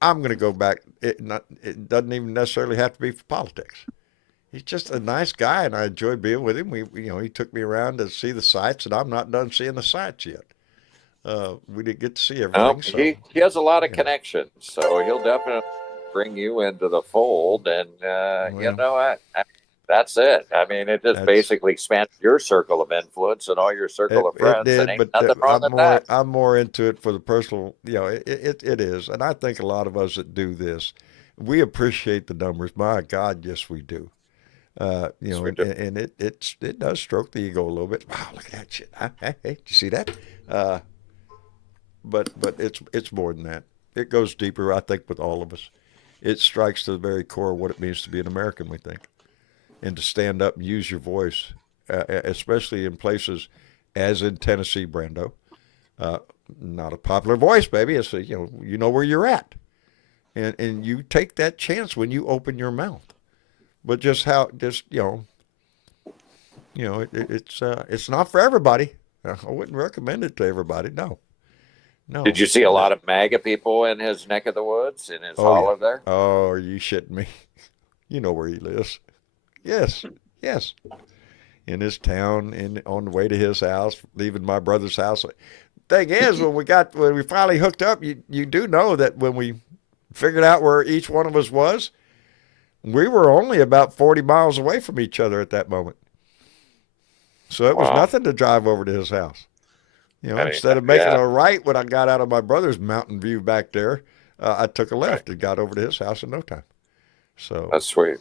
I'm going to go back. It doesn't even necessarily have to be for politics. He's just a nice guy, and I enjoyed being with him. He took me around to see the sights, and I'm not done seeing the sights yet. We didn't get to see everything. He has a lot of connections, so he'll definitely bring you into the fold. And you know what? That's it. I mean, it just basically expands your circle of influence and all your circle of friends. It did, and ain't but nothing wrong with that. I'm more into it for the personal. It is, and I think a lot of us that do this, we appreciate the numbers. My God, yes, we do. And it does stroke the ego a little bit. Wow, look at that shit. Hey, did you see that? But it's more than that. It goes deeper, I think, with all of us. It strikes to the very core of what it means to be an American, we think, and to stand up and use your voice, especially in places as in Tennessee, Brando. Not a popular voice, baby. It's you know where you're at, and you take that chance when you open your mouth. But it's not for everybody. I wouldn't recommend it to everybody. No. Did you see a lot of MAGA people in his neck of the woods, in his holler there? Oh, are you shitting me? You know where he lives. Yes. In his town, on the way to his house, leaving my brother's house. Thing is, when we finally hooked up, you do know that when we figured out where each one of us was, we were only about 40 miles away from each other at that moment. So it was nothing to drive over to his house. Instead of making a right when I got out of my brother's Mountain View back there, I took a left and got over to his house in no time. So that's sweet.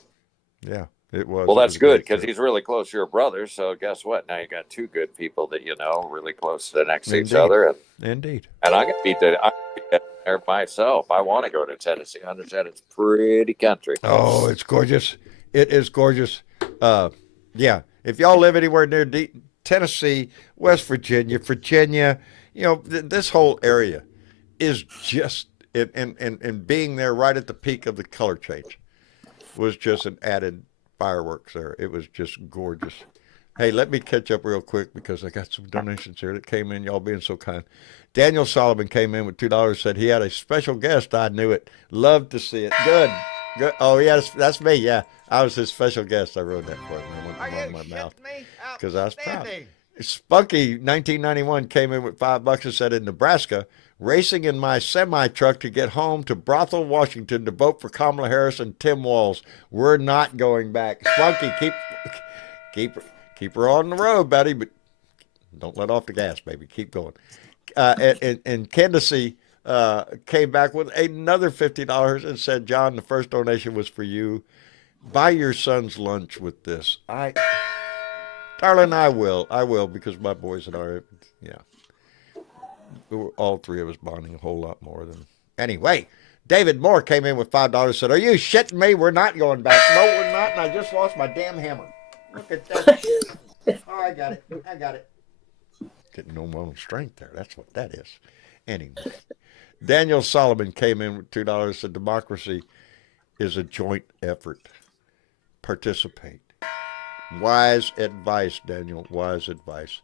Yeah, it was. Well, that's good because he's really close to your brother. So guess what? Now you got two good people that really close to next to each other. Indeed. And I can beat that. There myself. I want to go to Tennessee. I understand it's pretty country. Oh, it's gorgeous. It is gorgeous. If y'all live anywhere near Tennessee, West Virginia, this whole area is just and being there right at the peak of the color change was just an added fireworks there. It was just gorgeous. Hey, let me catch up real quick because I got some donations here that came in. Y'all being so kind. Daniel Solomon came in with $2. Said he had a special guest. I knew it. Loved to see it. Good. Oh, yeah, that's me. Yeah, I was his special guest. I wrote that for him. I went my mouth because I was proud. Spunky 1991 came in with $5 and said, in Nebraska, racing in my semi truck to get home to Bothell, Washington, to vote for Kamala Harris and Tim Walz. We're not going back. Spunky, keep her on the road, buddy, but don't let off the gas, baby. Keep going. And Candace came back with another $50 and said, John, the first donation was for you. Buy your son's lunch with this. Darling, I will, because my boys and I, all three of us bonding a whole lot more than. Anyway, David Moore came in with $5. Said, "Are you shitting me? We're not going back." No, we're not. And I just lost my damn hammer. Look at that shit. Oh, I got it. Getting no more strength there. That's what that is. Anyway, Daniel Solomon came in with $2. Said, "Democracy is a joint effort. Participate." Wise advice, Daniel. Wise advice.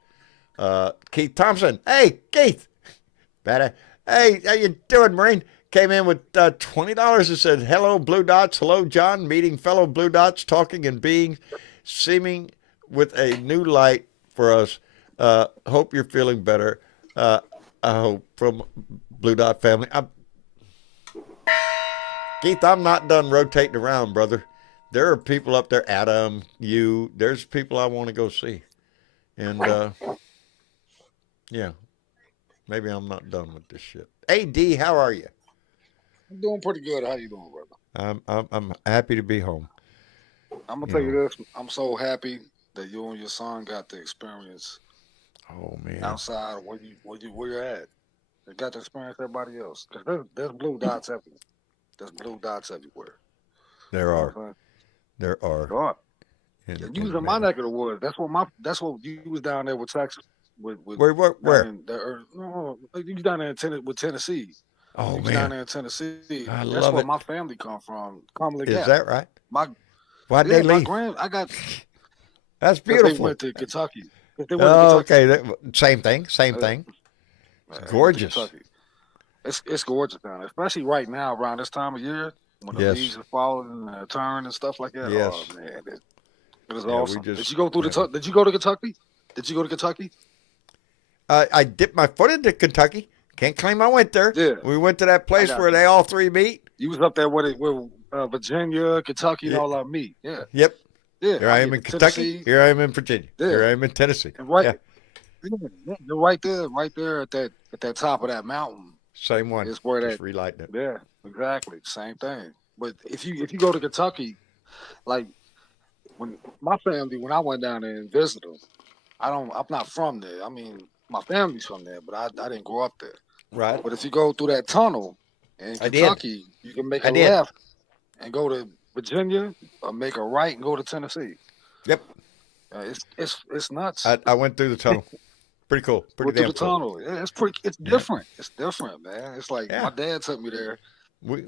Keith Thompson. Hey, Keith. Better. Hey, how you doing, Marine? Came in with $20 and said, "Hello, Blue Dots. Hello, John. Meeting fellow Blue Dots, talking and being, seeming with a new light for us. Hope you're feeling better. I hope from Blue Dot family." Keith, I'm not done rotating around, brother. There are people up there, Adam, you. There's people I want to go see. And, yeah, maybe I'm not done with this shit. AD, how are you? I'm doing pretty good. How you doing, brother? I'm happy to be home. I'm gonna tell you this. I'm so happy that you and your son got the experience. Oh man! Outside of where you're at, they got to experience everybody else. Cause there's blue dots everywhere. There's blue dots everywhere. There are. There are. God. You was in my neck of the woods. That's what you was down there with Texas. Where? No, you was down there with Tennessee. Oh you was man! down there in Tennessee. I That's love where it. my family come from. Cumberland Is Gap. that right? Why'd Yeah, they leave? I got. That's beautiful. They went to Kentucky. Okay. Same thing. It's gorgeous. It's gorgeous down there, especially right now around this time of year when the leaves are falling and turn and stuff like that. Yes. Oh man, it was awesome. Did you go through Did you go to Kentucky? Did you go to Kentucky? I dipped my foot into Kentucky. Can't claim I went there. Yeah. We went to that place where they all three meet. You was up there where Virginia, Kentucky, and all our meet. Yeah. Yep. Yeah. Here I am in Kentucky. Tennessee. Here I am in Virginia. Yeah. Here I am in Tennessee. And you're right there at that top of that mountain. Same one. Is where just relighting it. Yeah, exactly. Same thing. But if you go to Kentucky, like when I went down there and visited them, I'm not from there. I mean, my family's from there, but I didn't grow up there. Right. But if you go through that tunnel in Kentucky, you can make a left and go to Virginia, or make a right and go to Tennessee. Yep. It's nuts. I went through the tunnel. Pretty cool. Pretty damn through the tunnel. Yeah, it's different. It's different, man. It's like my dad took me there. We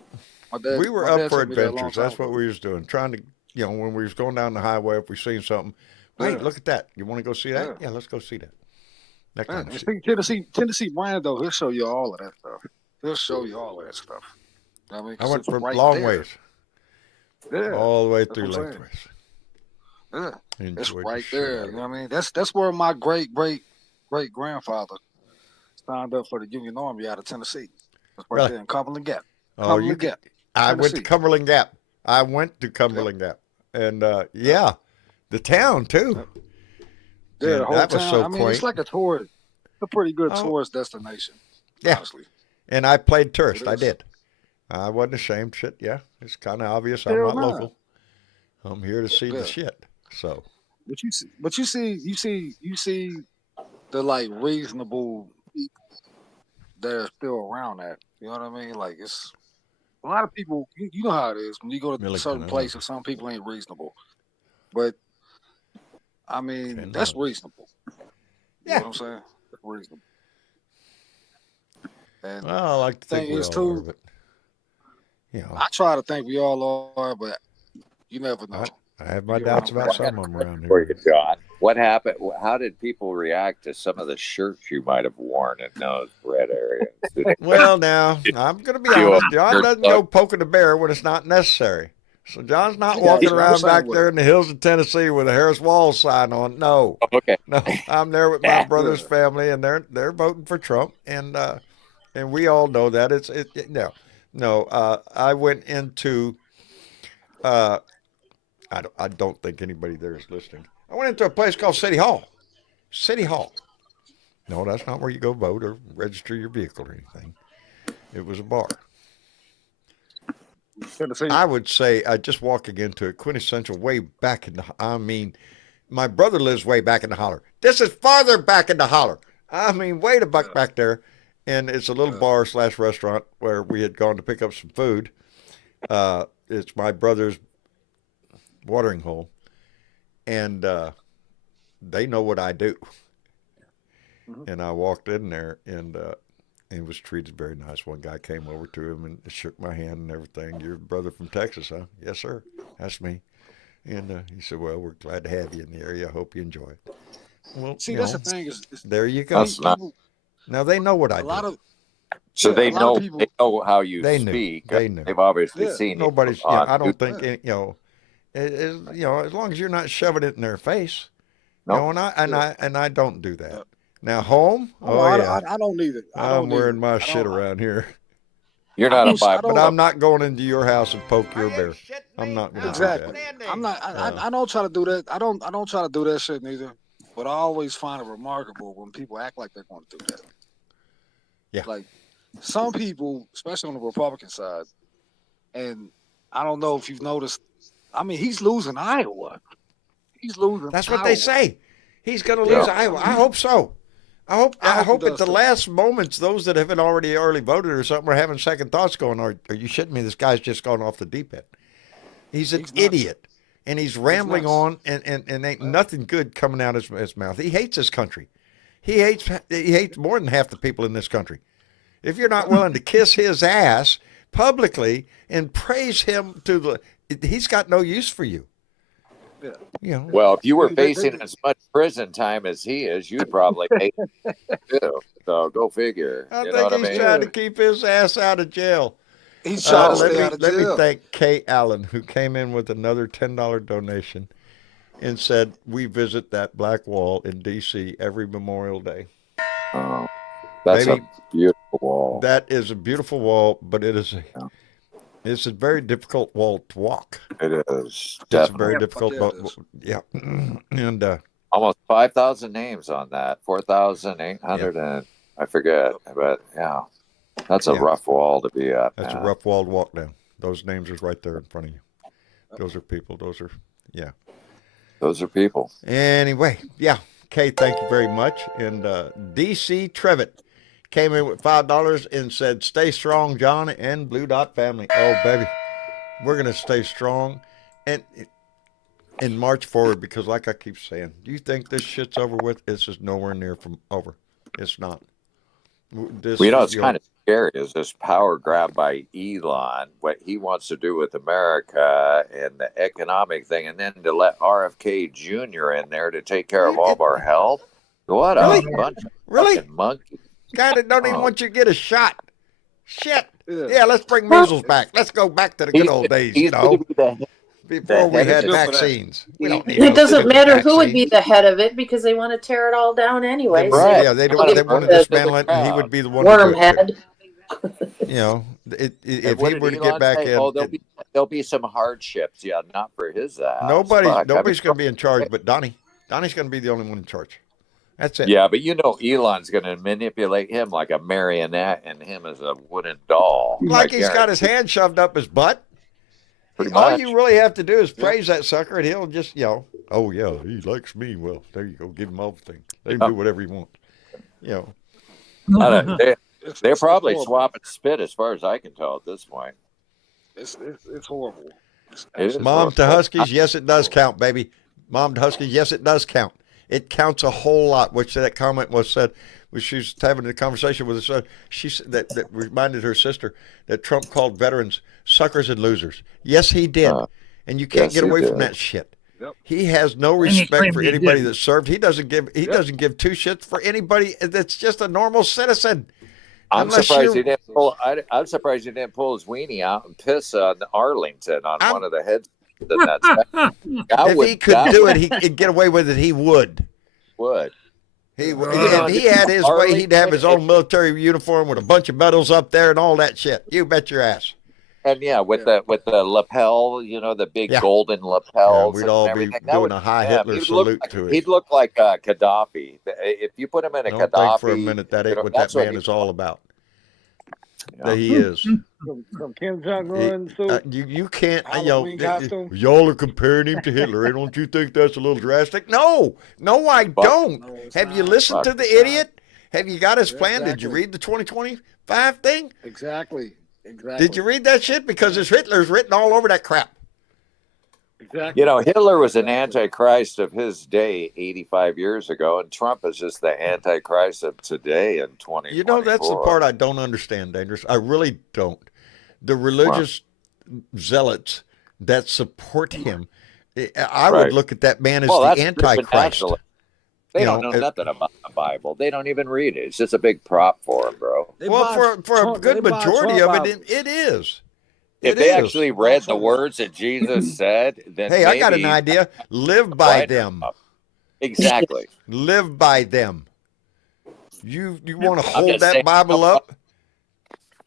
were up for adventures. That's what we was doing. Trying to, when we was going down the highway, if we seen something, hey, look at that. You want to go see that? Yeah, let's go see that. That kind of shit. Tennessee Brando, he'll show you all of that stuff. He'll show you all of that stuff. I mean, I went for right long there. ways. Yeah. All the way through lengthways. Yeah. It's right there. You know what I mean? That's where my great grandfather signed up for the Union Army out of Tennessee. That's right there in Cumberland Gap. Gap. I went to Cumberland Gap. And the town too. Yeah, the whole that was town. so I mean, quaint. it's like a tourist. It's a pretty good tourist destination. Yeah. Honestly. And I played tourist. I did. I wasn't ashamed. Shit, yeah. It's kind of obvious I'm not local. I'm here to see the shit. So. But you see the like reasonable people that are still around that. You know what I mean? Like it's a lot of people. You know how it is when you go to certain places. Some people ain't reasonable, but I mean that's reasonable. You know what I'm saying? That's reasonable. And well, I like to think we all are, but I try to think we all are, but you never know. I have my doubts about some of them around here. For you, John. What happened? How did people react to some of the shirts you might have worn in those red areas? Well, now, I'm going to be honest. John doesn't go poking the bear when it's not necessary. So John's not walking around back there in the hills of Tennessee with a Harris Walls sign on. No. Okay. No, I'm there with my brother's family, and they're voting for Trump, and we all know that. I went into I don't think anybody there is listening. I went into a place called City Hall. City Hall. No, that's not where you go vote or register your vehicle or anything. It was a bar. I would say just walking into it, quintessential way back in my brother lives way back in the holler. This is farther back in the holler. I mean, way the buck back there. and it's a little bar / restaurant where we had gone to pick up some food. It's my brother's watering hole, and they know what I do. And I walked in there, and he was treated very nice. One guy came over to him and shook my hand and everything. Your brother from Texas, huh? Yes, sir. That's me. And he said, well, we're glad to have you in the area. I hope you enjoy it. Well, See, that's the thing. There you go. Now they know what I do. So they know how you they speak. They knew. They've obviously seen nobody's. you. I don't think as long as you're not shoving it in their face. No, and I don't do that. Now home. I don't need it. I'm wearing my shit around here. You're not a Bible, but I'm not going into your house and poke your bear. I'm not going to do that. I'm not. I don't try to do that. I don't try to do that shit neither. But I always find it remarkable when people act like they're going to do that. Yeah. Like some people, especially on the Republican side, and I don't know if you've noticed. I mean, he's losing Iowa. He's losing. That's what they say. He's going to lose Iowa. I hope so. I hope at the last moments, those that haven't already early voted or something are having second thoughts going, are you shitting me? This guy's just gone off the deep end. He's an idiot. And he's rambling on, and ain't nothing good coming out of his mouth. He hates his country. He hates more than half the people in this country. If you're not willing to kiss his ass publicly and praise him he's got no use for you. Yeah. Well, if you were facing as much prison time as he is, you'd probably make it too. So go figure. I think he's trying to keep his ass out of jail. He's trying to stay out of jail. Let me thank Kay Allen, who came in with another $10 donation and said, we visit that black wall in D.C. every Memorial Day. Oh, that's a beautiful wall. That is a beautiful wall, but it's a very difficult wall to walk. It is. It's very difficult. Yeah. And almost 5,000 names on that. 4,800 and I forget. But yeah, that's a rough wall to be at. That's a rough wall to walk down. Those names are right there in front of you. Those are people. Those are people. Anyway, Kay, thank you very much. And DC Trevitt came in with $5 and said, stay strong, John and Blue Dot family. Oh, baby, we're going to stay strong and march forward because like I keep saying, do you think this shit's over with? This is nowhere near from over. It's not. It's kind of scary is this power grab by Elon, what he wants to do with America and the economic thing, and then to let RFK Jr. in there to take care of all of our health. What a bunch of fucking monkeys. Guy that don't even want you to get a shot. Shit. Yeah, let's bring measles back. Let's go back to the good old days, before we had vaccines. It doesn't matter who would be the head of it because they want to tear it all down anyway. Right. Yeah, they want to dismantle it, and he would be the one. Wormhead. If he were to get back in, there'll be some hardships. Yeah, not for his ass. Nobody's going to be in charge, but Donnie. Donnie's going to be the only one in charge. That's it. Yeah, but Elon's going to manipulate him like a marionette and him as a wooden doll. Like he's got his hand shoved up his butt. All you really have to do is praise that sucker, and he'll just, oh yeah, he likes me. Well, there you go. Give him everything. They can do whatever he wants. They're probably swapping spit, as far as I can tell at this point. It's horrible. Mom to Huskies, yes, it does count, baby. Mom to Huskies, yes, it does count. It counts a whole lot, which that comment was said when she was having a conversation with her son. She said that reminded her sister that Trump called veterans suckers and losers. Yes, he did. And you can't get away from that shit. Yep. He has no respect for anybody that served. He doesn't give two shits for anybody that's just a normal citizen. I'm surprised he didn't pull. I'm surprised he didn't pull his weenie out and piss on Arlington on one of the heads. If he could do it, he'd get away with it. He would. If he had his way, he'd have his own military uniform with a bunch of medals up there and all that shit. You bet your ass. And with the lapel, the big golden lapels. We'd all be doing a high Hitler salute to it. He'd look like Gaddafi. If you put him in a Gaddafi, think for a minute that ain't what that man is all about. That he is. From Kim Jong-un. You can't. Y'all are comparing him to Hitler. Don't you think that's a little drastic? No, I don't. Have you listened to the idiot? Have you got his Yeah, plan? Did you exactly. read the 2025 thing? Exactly. Did Exactly. you read that shit? Because it's Hitler's written all over that crap. Exactly. You know, Hitler was an Exactly. antichrist of his day 85 years ago, and Trump is just the antichrist of today in You know, that's the 2024. part I don't understand, Dangerous. I really don't. The Well, religious zealots that support him, I would right. look at that man as Well, the that's stupid Antichrist. nationalism. They You don't know, know nothing about the Bible. They don't even read it. It's just a big prop for them, bro. They well, buy for a Trump. They good buy majority Trump of out. it is. If It they is. actually Buy read the Trump out. words that Jesus said, then Hey, I got an maybe idea. Live by brighten them them. up. Exactly. Live by them. You want to I'm hold just that saying, you know Bible what? up?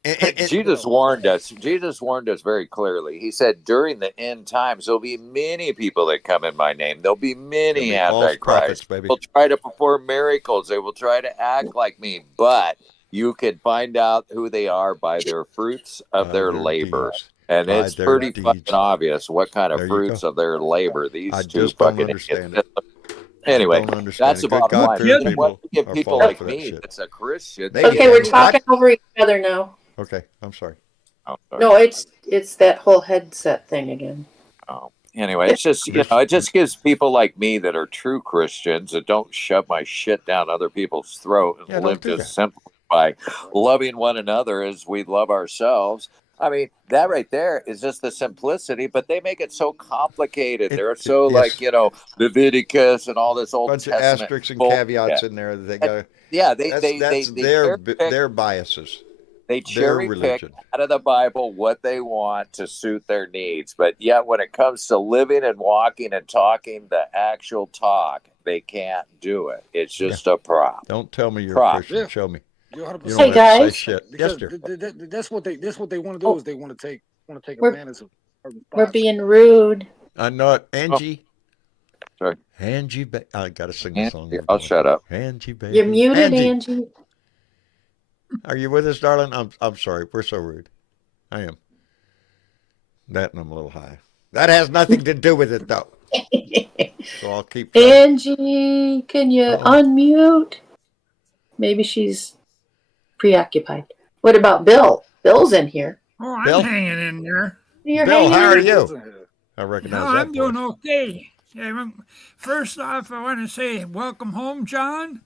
And Jesus warned us. Jesus warned us very clearly. He said, during the end times, there'll be many people that come in my name. There'll be there'll many be false prophets, antichrists. baby. They'll try to perform miracles. They will try to act like me. But you can find out who they are by their fruits of By their their labor. deeds. And By it's their pretty fucking deeds. obvious what kind of There you fruits go. of their labor I these two just don't fucking understand idiots. it. I Anyway, don't understand that's it. the Good bottom God line. fearing Then what people do you give are people falling like for that me shit. that's a Christian? Maybe, Okay, we're Danny. talking over each other now. Okay, I'm sorry. Oh, sorry. No, it's that whole headset thing again. Oh. Anyway, it's just, you know, it just gives people like me that are true Christians that don't shove my shit down other people's throat and Yeah, don't live do just that. simply by loving one another as we love ourselves. I mean, that right there is just the simplicity, but they make it so complicated. They're so like, Yes, you know, Leviticus and all this Old bunch of Testament asterisks and bullshit. caveats in there that they And, got. yeah, That's they cherry pick their biases, they their cherry pick religion. out of the Bible what they want to suit their needs. But yet, when it comes to living and walking and talking the actual talk, they can't do it. It's Yeah. just a prop. Don't tell me you're a Prop. Christian. Yeah. Show me. You're 100. You Hey don't have to say guys, shit. Yes, Because dear. that's what they want to do oh, is they want to take we're advantage of certain we're spots. being rude. I know it. Oh, Angie. sorry. Angie, I got to sing the song Angie, every I'll time I shut see up. it. Angie, You're baby. muted, Angie, Angie. are you with us, darling? I'm sorry. We're so rude. I am. That and I'm a little high. That has nothing to do with it, though. So I'll keep trying. Angie, can you Uh-oh. unmute? Maybe she's preoccupied. What about Bill? Bill's in here. Oh, I'm Bill? hanging in there. You're Bill, hanging how are in. you? I No, recognize that I'm doing voice. okay. First off, I want to say welcome home, John.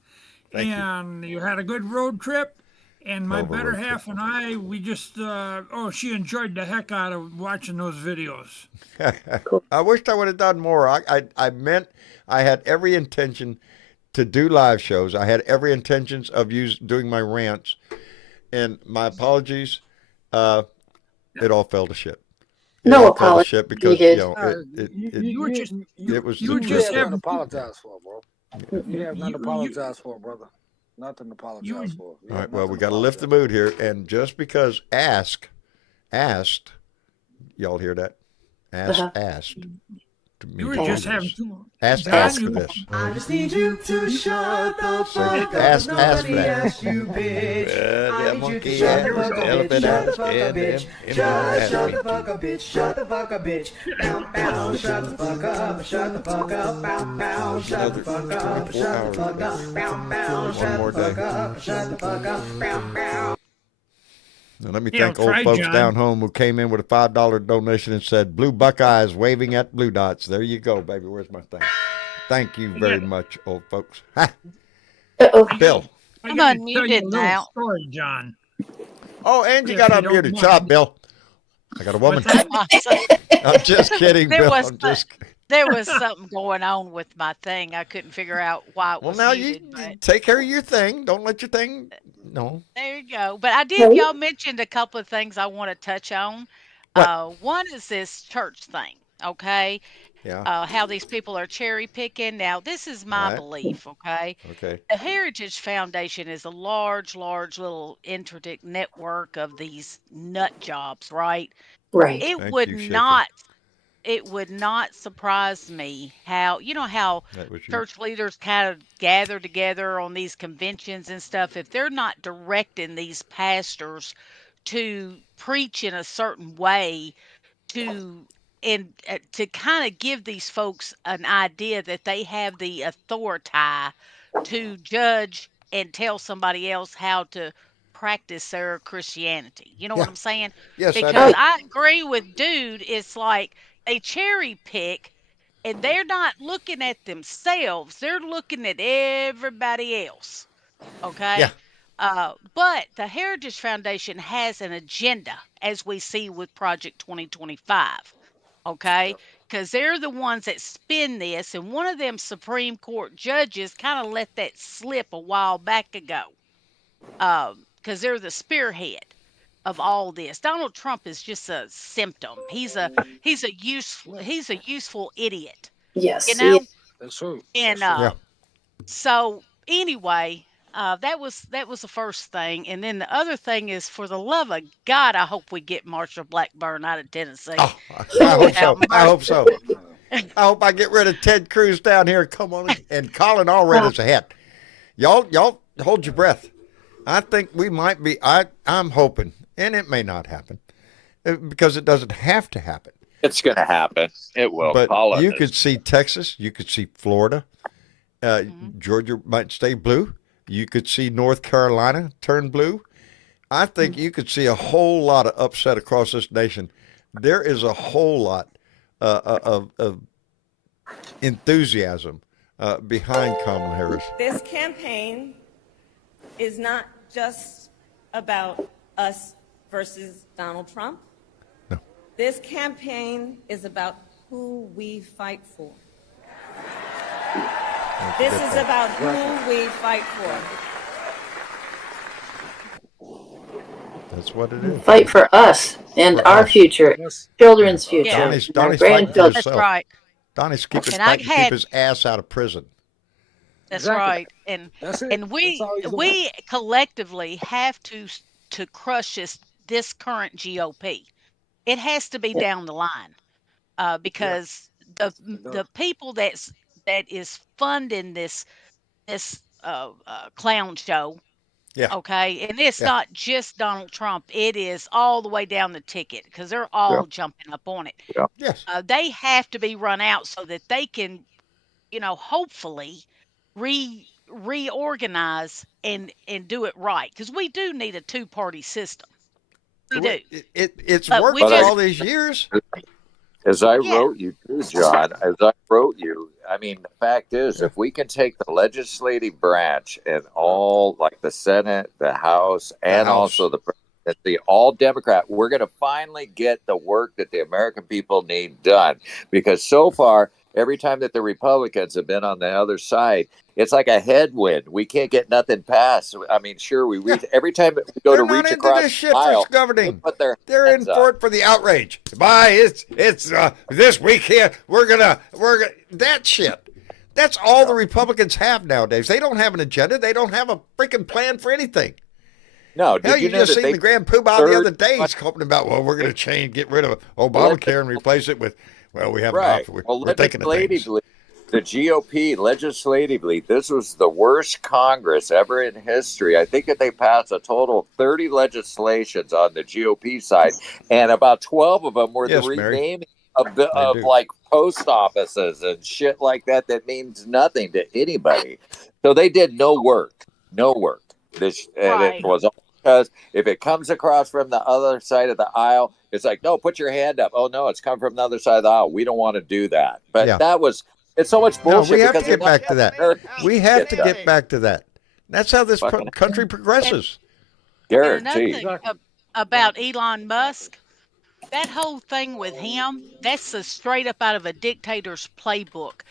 Thank you. And you had a good road trip. And my Hell of a better road trip. half and I, we just, she enjoyed the heck out of watching those videos. Cool. I wished I would have done more. I meant I had every intention to do live shows. I had every intentions of doing my rants, and my apologies. It all fell to shit. It No all fell to apology shit because needed. You were just, it was you the were You just truth. have nothing having, to apologize for, bro. You have nothing to you, apologize for, brother. Nothing to you, apologize for. You All have right. Well, nothing we to got to lift the apologize mood here, and just because asked, y'all hear that? Asked. To me you were to just do having this. too Ask John, for you, this. I just need you to shut the Say, fuck up. ask for Nobody that. asked you, bitch. That I need you to monkey shut the ass, fuck up, elephant bitch. Shut ass, the fuck up, and bitch. Shut the fuck up, bitch. Shut the fuck up, bitch. Bow, bow. Shut the fuck up. Shut the fuck up. Bow, bow. Shut the fuck up. Shut the fuck up. Bow, bow. Shut more the fuck day. up. Shut the fuck up. Bow, bow. Now, let me yeah, thank old try, folks John. down home who came in with a $5 donation and said, Blue Buckeyes waving at blue dots. There you go, baby. Where's my thing? Thank you very much, old folks. Ha! Uh-oh. Bill. I I'm got to tell you a unmuted little now. story, John. Oh, Angie If got you don't unmuted. Shut up, mind. Bill. I got a woman. What's that? I'm just kidding, There Bill. was I'm just there was something going on with my thing. I couldn't figure out why it Well, was now muted, you but take care of your thing. Don't let your thing. No. there you go. But I did, Hey. y'all mentioned a couple of things I want to touch on. What? One is this church thing, okay? Yeah. How these people are cherry picking. Now, this is my Right. belief, okay? Okay. The Heritage Foundation is a large, large little intricate network of these nut jobs, right? Right. It Thank would you, Shaker. not it would not surprise me how how That was you. church leaders kind of gather together on these conventions and stuff, if they're not directing these pastors to preach in a certain way to to kind of give these folks an idea that they have the authority to judge and tell somebody else how to practice their Christianity. You know Yeah. what I'm saying? Yes, I Because do. I agree with dude. It's like they cherry pick, and they're not looking at themselves. They're looking at everybody else. Yeah. Okay. But the Heritage Foundation has an agenda, as we see with Project 2025. Okay. Because they're the ones that spin this. And one of them Supreme Court judges kind of let that slip a while back ago. Because they're the spearhead of all this. Donald Trump is just a symptom. He's a useful idiot, you Yes. know? That's true. And That's true. Yeah. so anyway, that was the first thing, and then the other thing is, for the love of God, I hope we get Marshall Blackburn out of Tennessee. Oh, I hope so. Without I hope mercy. so. I hope I get rid of Ted Cruz down here. Come on, and Colin Allred is ahead. Y'all hold your breath. I think we might be. I'm hoping, and it may not happen, because it doesn't have to happen. It's going to happen. It will. But Colin you is- could see Texas. You could see Florida. Georgia might stay blue. You could see North Carolina turn blue. I think you could see a whole lot of upset across this nation. There is a whole lot of enthusiasm behind Kamala Harris. This campaign is not just about us versus Donald Trump. No. This campaign is about who we fight for. This is about who we fight for. That's what it is. Fight for us and For our us. future, children's future, Yeah. Donnie's our fighting for grandchildren. That's himself. right. Donnie's keeping And I fighting to keep had- his ass out of prison. That's Exactly. right. And That's it. and we That's all he's doing. we collectively have to crush this current GOP. It has to be down the line, because the people that is funding this clown show. Yeah. Okay, and it's Yeah. not just Donald Trump. It is all the way down the ticket, because they're all jumping up on it. Yes. They have to be run out so that they can, hopefully reorganize and do it right, because we do need a two-party system. We do. It's But worked we for just- all these years. As I Yeah. wrote you too, John, as I wrote you, I mean, the fact is, if we can take the legislative branch and all, like the Senate, the House, and House. also the presidency, all Democrat, we're going to finally get the work that the American people need done. Because so far, every time that the Republicans have been on the other side, it's like a headwind. We can't get nothing passed. I mean, sure, we reach every time we go They're to not reach into across this shit the aisle. for governing. Put their They're in hands up. for it for the outrage. It's this weekend. We're gonna that shit. That's all the Republicans have nowadays. They don't have an agenda. They don't have a freaking plan for anything. No, did Hell, you you know just that seen they the Grand Poobah the third- other day. He's talking about, well, we're going to get rid of Obamacare and replace it with, well, we have an Right. option. Well, We're thinking of things. legislatively, the GOP legislatively, this was the worst Congress ever in history. I think that they passed a total of 30 legislations on the GOP side, and about 12 of them were Yes, the Mary. renaming of do. like post offices and shit like that means nothing to anybody. So they did no work. And Right. it was all because if it comes across from the other side of the aisle, it's like, no, put your hand up. Oh no, it's come from the other side of the aisle. We don't want to do that. But Yeah. it's so much No, bullshit. we have to because get they're back not to that. getting We have to shit get done. back to that. That's how this Fucking- country progresses. And another Guaranteed. thing about Elon Musk, that whole thing with him, that's a straight up out of a dictator's playbook.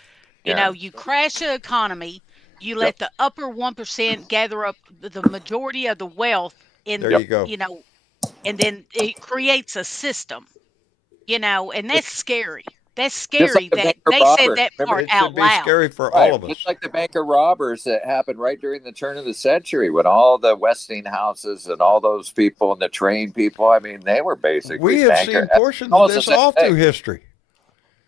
You Yeah. know, you crash the economy, you let the upper 1% gather up the majority of the wealth in, There you go. and then it creates a system, and that's scary. That's Just scary like the that banker they said robber. that Remember, part It out should be loud. scary for Right. all of us. Just like the banker robbers that happened right during the turn of the century when all the Westinghouses and all those people and the train people, I mean, they were basically We have banker. seen portions of Almost the this same all thing. through history.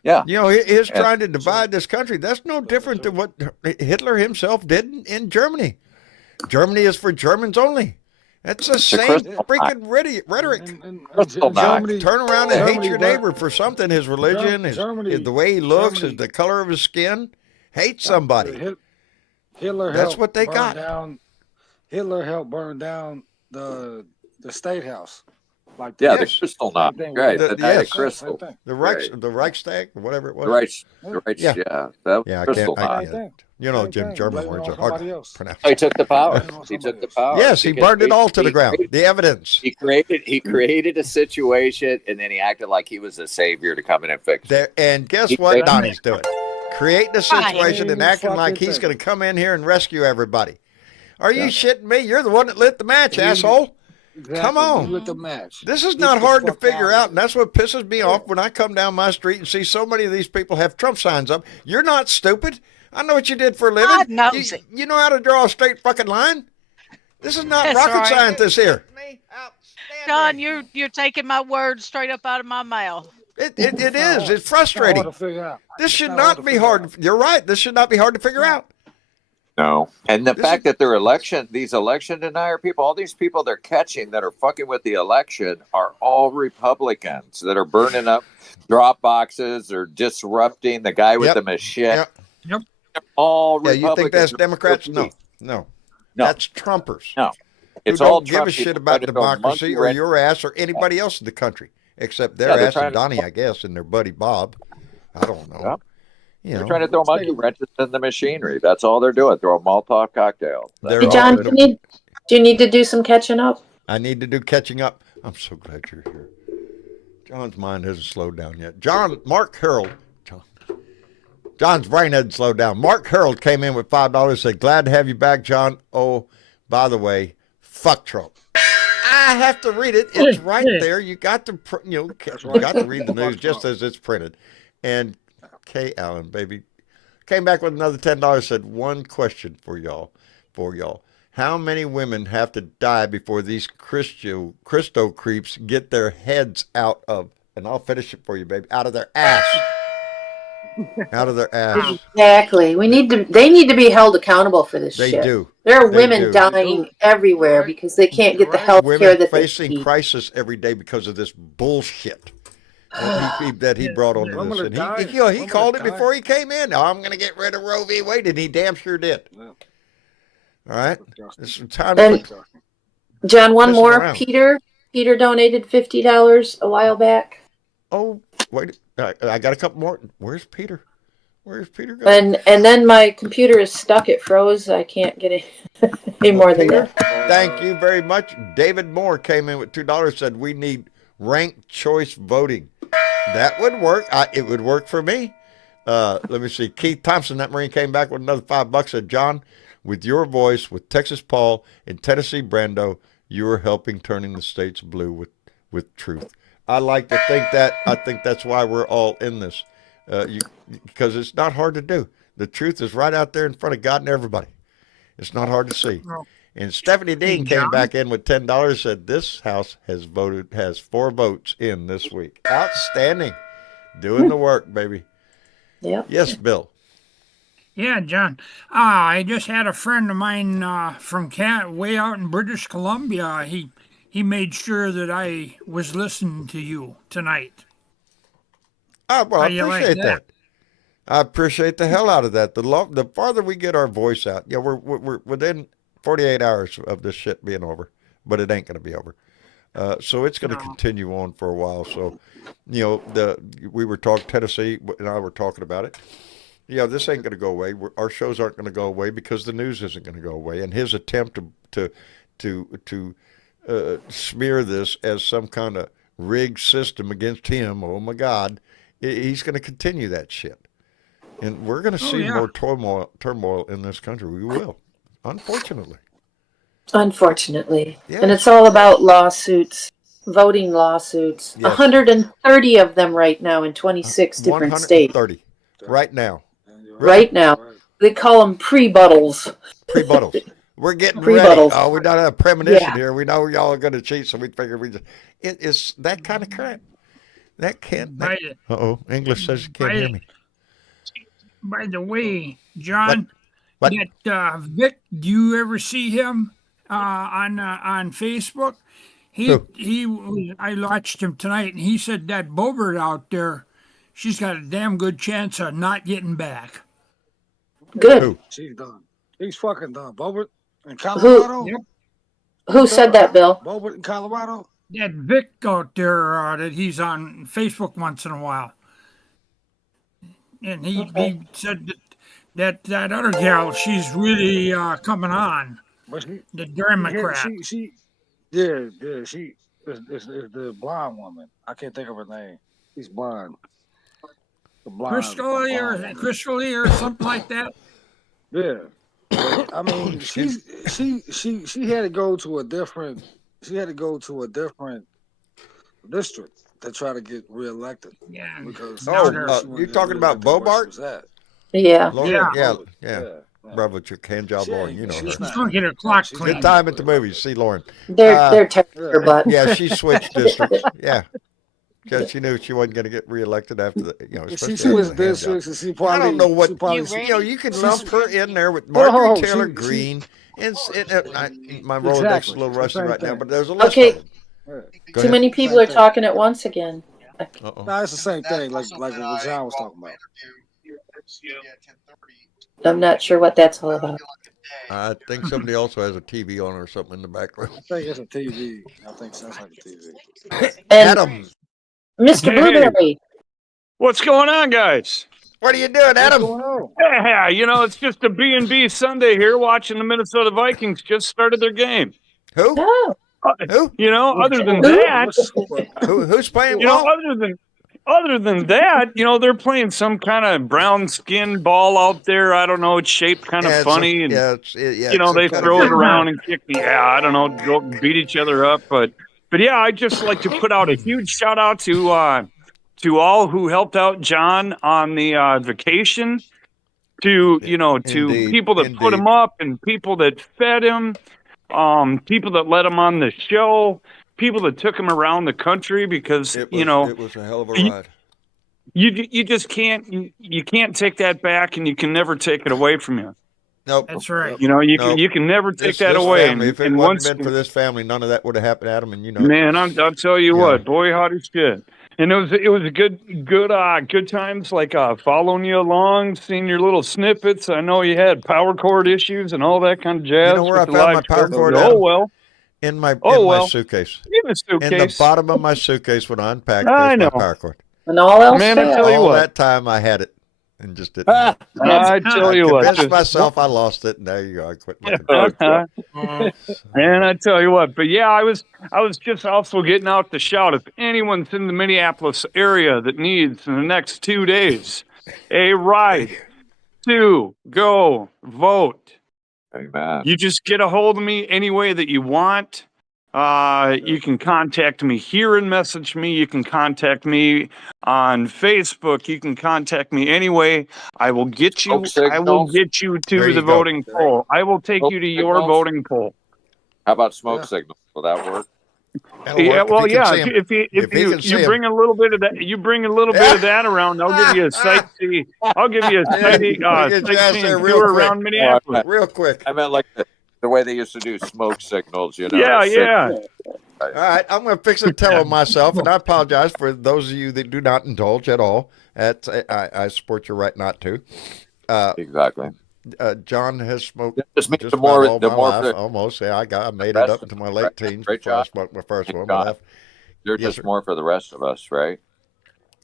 Yeah. His Yeah. trying to divide this country, that's no different than what Hitler himself did in Germany. Germany is for Germans only. That's the same crystal freaking rhetoric. Crystal knock. Germany, Turn around and hate Germany your bur- neighbor for something, his religion, Germany- the way he looks, Germany- the color of his skin. Hate somebody. Hitler That's helped what they burn got. down Hitler helped burn down the state house. Like Yeah, that. the crystal Same knot. thing Right, with the that. night of Yes. Same crystal. thing. The Right. Reichstag, or whatever it was. The Reich, Yeah. yeah. That Yeah, I crystal can't. knot. Same thing. You know, Same Jim thing. German Blame it words on are hard somebody to else. pronounce. He took the power. Blame it on He took somebody the else. power. Yes, he because burned it all to the ground. created- The evidence. He created a situation, and then he acted like he was a savior to come in and fix it. There, and guess He what created- Donnie's doing? Creating a situation and Same acting like fucking he's thing. going to come in here and rescue everybody. Are you Yeah. shitting me? You're the one that lit the match, He- asshole. Exactly. Come on. You lit the match. This is Get not the hard to fuck figure out out, of and that's what pisses me off when I come down my street and see so many of these people have Trump signs up. You're not stupid. I know what you did for a living. God knows it. You know how to draw a straight fucking line. This is not That's rocket right. scientists here. John, you're taking my words straight up out of my mouth. It is. It's It's not frustrating. hard to figure out. This It's should not not hard to be figure hard. out. You're right. This should not be hard to figure out. No. And the This fact that these election denier people, all these people they're catching that are fucking with the election are all Republicans that are burning up drop boxes or disrupting the guy with Yep. the machete. Yep. Yep. They're all Yeah, Republicans. you think that's or Democrats? No, Republicans. no. No. That's Trumpers. No. Who It's all don't give Trump a shit people about trying to go democracy monkey or wrench- your ass or anybody else in the country, except their Yeah, they're ass trying and to- Donnie, I guess, and their buddy Bob. I don't know. Yeah. You They're know, trying to throw monkey wrenches in the machinery. That's all they're doing. Throw Molotov cocktails. they're Hey, all John, in do you need to do some catching up? I need to do catching up. I'm so glad you're here. John's mind hasn't slowed down yet. Mark Harold. John's brain hasn't slowed down. Mark Harold came in with $5. Said, "Glad to have you back, John. Oh, by the way, fuck Trump." I have to read it. It's right there. You got to, you got to read the news just as it's printed. And Kay Allen, baby, came back with another $10. Said, "One question for y'all. How many women have to die before these Christo creeps get their heads out of," and I'll finish it for you, baby, out of their ass. Out of their ass. Exactly. They need to be held accountable for this They shit. do. There are They women do. dying everywhere because they can't get the health care Women that they facing need. crisis every day because of this bullshit that he brought onto Women this. are And dying. he Women called are it dying. before he came in. Oh, I'm going to get rid of Roe v. Wade, and he damn sure did. Yeah. All right? It's time And to John, one pissing more. around. Peter donated $50 a while back. Oh, wait. I got a couple more. Where's Peter? Where's Peter going? And then my computer is stuck. It froze. I can't get any more than Peter, that. thank you very much. David Moore came in with $2. Said we need ranked choice voting. That would work. It would work for me. Let me see. Keith Thompson, that Marine, came back with another $5. Said, "John, with your voice, with Texas Paul and Tennessee Brando, you are helping turning the states blue with truth." I like to think that. I think that's why we're all in this. Because it's not hard to do. The truth is right out there in front of God and everybody. It's not hard to see. And Stephanie Dean came back in with $10. Said this house has 4 votes in this week. Outstanding, doing the work, baby. Yep. Yes, Bill. Yeah, John. I just had a friend of mine from way out in British Columbia. He made sure that I was listening to you tonight. Oh, well, I How you like appreciate that? that. I appreciate the hell out of that. The farther we get our voice out, we're within 48 hours of this shit being over, but it ain't going to be over. So it's going to continue on for a while. So, we were talking, Tennessee and I were talking about it. Yeah, this ain't going to go away. Our shows aren't going to go away because the news isn't going to go away. And his attempt to smear this as some kind of rigged system against him, oh my God, he's going to continue that shit. And we're going to see more turmoil in this country. We will, unfortunately. Unfortunately. Yes. And it's all about lawsuits, voting lawsuits. Yes. 130 of them right now in 26 different states. 130 right now. Right now. They call them pre-buttles. Pre-buttles. We're getting Pre-buttles. ready. Oh, we don't have a premonition Yeah. here. We know y'all are going to cheat, so we figure it is that kind of crap. That can't. Uh-oh. English says you can't hear me. By the way, John, What? that Vic, do you ever see him on Facebook? I watched him tonight, and he said that Bobert out there, she's got a damn good chance of not getting back. Good. Who? She's done. He's fucking done. Bobert, In Colorado? Yep. Who said that, Bill? Boba in Colorado? That Vic out there that he's on Facebook once in a while. And he said that other gal, she's really coming on. But she, The Democrat. she is the blonde woman. I can't think of her name. She's blonde. The blonde. Crystal or something like that. Yeah. But, I mean, she had to go to a different. She had to go to a different district to try to get reelected. Yeah. Because you're talking about Bobart? Yeah. Yeah. Bravo, with your hand job, Lauren. You know her. She's going to get her clock clean. Good time at the movies. See Lauren. They're her butt. Yeah, she switched districts. Yeah. Because she knew she wasn't going to get reelected after the, especially she was districts, and she probably. I don't know what you can lump her in there with Marjorie Taylor Greene. My Rolodex is a little rusty right now, but there's a list. Okay. Go Too many people are talking at once again. No, it's the same thing, like what John was talking about. I'm not sure what that's all about. I think somebody also has a TV on or something in the background. I think it's a TV. I think it sounds like a TV. And Adam. Mr. Blueberry. What's going on, guys? What are you doing, Adam? Yeah, it's just a B&B Sunday here watching the Minnesota Vikings just started their game. Who? Oh. Who? Other than that, who's playing well? Other than that, they're playing some kind of brown skin ball out there. I don't know. It's shaped kind of funny, and they throw it around and kick the. I don't know, go beat each other up. But yeah, I just like to put out a huge shout out to all who helped out John on the vacation. To people that put him up and people that fed him, people that let him on the show. People that took him around the country because it was a hell of a ride. You just can't take that back, and you can never take it away from you. Nope, that's right. You can never take that away. Family, if it wasn't been for this family, none of that would have happened, Adam. And man, I'll tell you what, boy, howdy shit. And it was a good times, like following you along, seeing your little snippets. I know you had power cord issues and all that kind of jazz. You know where I found my power cord? Oh well. In my suitcase. In the suitcase. In the bottom of my suitcase when I unpacked my power cord. And all else Man, I tell you all what. that time I had it and just didn't. I tell you what. Convinced myself I lost it, and there you go. I quit looking for it. Man, I tell you what. But yeah, I was just also getting out to shout. If anyone's in the Minneapolis area that needs in the next 2 days a ride to go vote. Amen. You just get a hold of me any way that you want. You can contact me here and message me. You can contact me on Facebook. You can contact me anyway. I will get you. I will get you to the voting poll. I will take you to your voting poll. How about smoke signals? Will that work? Yeah, well, yeah. If you bring a little bit of that, of that around. I'll give you a sightsee. I'll give you a sightseeing tour around Minneapolis. Real quick. I meant like the way they used to do smoke signals. Yeah. All right, I'm going to fix it. Tell myself, and I apologize for those of you that do not indulge at all. I support your right not to. Exactly. John has smoked just about all my life, almost. Yeah, I made it up into my late teens before I smoked my first one. You're just more for the rest of us, right?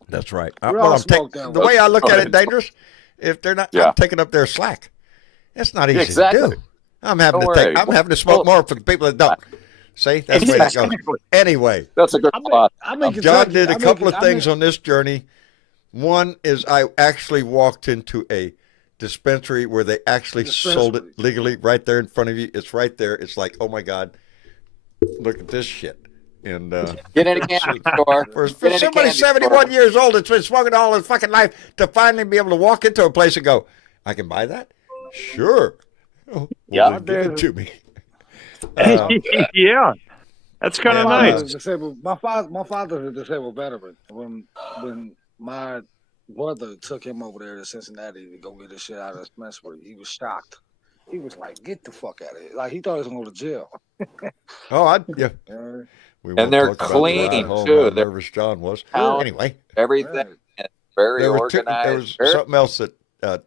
That's right. The way I look at it, dangerous. If they're not, I'm taking up their slack. It's not easy to do. I'm having to smoke more for the people that don't. See, that's the way it goes. Anyway, that's a good spot. John did a couple of things on this journey. One is I actually walked into a dispensary where they actually sold it legally right there in front of you. It's right there. It's like, oh my God, look at this shit. And get in a candy store. For somebody 71 years old that's been smoking all his fucking life to finally be able to walk into a place and go, I can buy that? Sure. Oh, well, give it to me. Yeah, that's kind of nice. My father's a disabled veteran. When my brother took him over there to Cincinnati to go get his shit out of the dispensary, he was shocked. He was like, "Get the fuck out of here!" Like he thought he was gonna go to jail. And they're clean too. How nervous John was. Anyway, everything very organized. There was something else that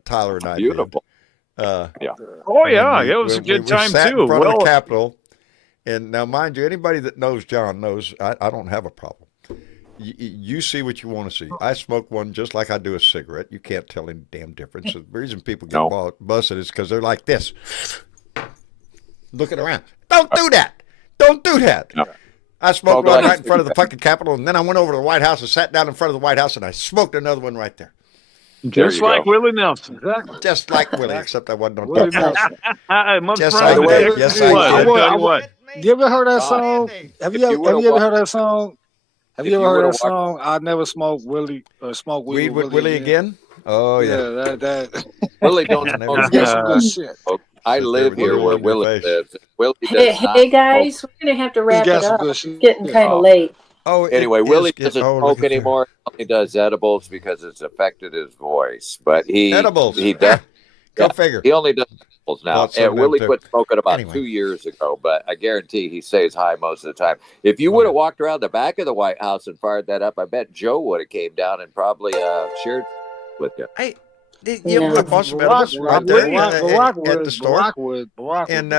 Tyler and I beautiful. did. Yeah. Oh yeah, it was a good time sat too. in front of Well, the Capitol, and now mind you, anybody that knows John knows I don't have a problem. You see what you want to see. I smoke one just like I do a cigarette. You can't tell any damn difference. The reason people get busted is because they're like this, looking around. Don't do that. Don't do that. No. I smoked one right in front of the fucking Capitol, and then I went over to the White House and sat down in front of the White House, and I smoked another one right there. Just like Willie Nelson. Exactly. Just like Willie, except I wasn't on Willie top. Nelson. Just like Willie. Yes, I did. What? You ever heard that song? Have you ever heard that song? Have you ever heard that song? I never smoked Willie or smoke weed with Willie again. Oh yeah. That. Willie don't smoke. Some good shit. I live here where Willie lives. Willie Hey guys, we're gonna have to wrap it up. It's getting kind of late. Oh, anyway, Willie doesn't smoke anymore. He does edibles because it's affected his voice. But edibles. He does. Go figure. He only does edibles now. And Willie quit smoking about 2 years ago. But I guarantee he stays high most of the time. If you would have walked around the back of the White House and fired that up, I bet Joe would have came down and probably shared with you. Hey. You would have bought some edibles right there at the store. And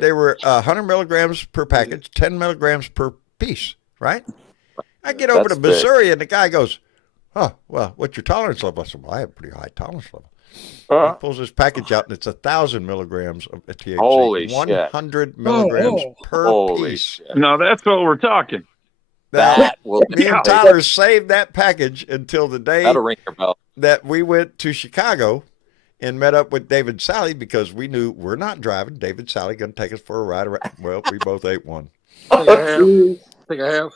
they were 100 milligrams per package, 10 milligrams per piece, right? I get over to Missouri, and the guy goes, "Oh, well, what's your tolerance level?" I said, "Well, I have a pretty high tolerance level." He pulls this package out, and it's 1,000 milligrams of THC. Holy 100 milligrams per piece. Shit. No, that's what we're talking. Me and Tyler saved that package until the day That'll ring your bell. that we went to Chicago and met up with David and Sally because we knew we're not driving. David and Sally going to take us for a ride around. Well, we both ate one. Take a half.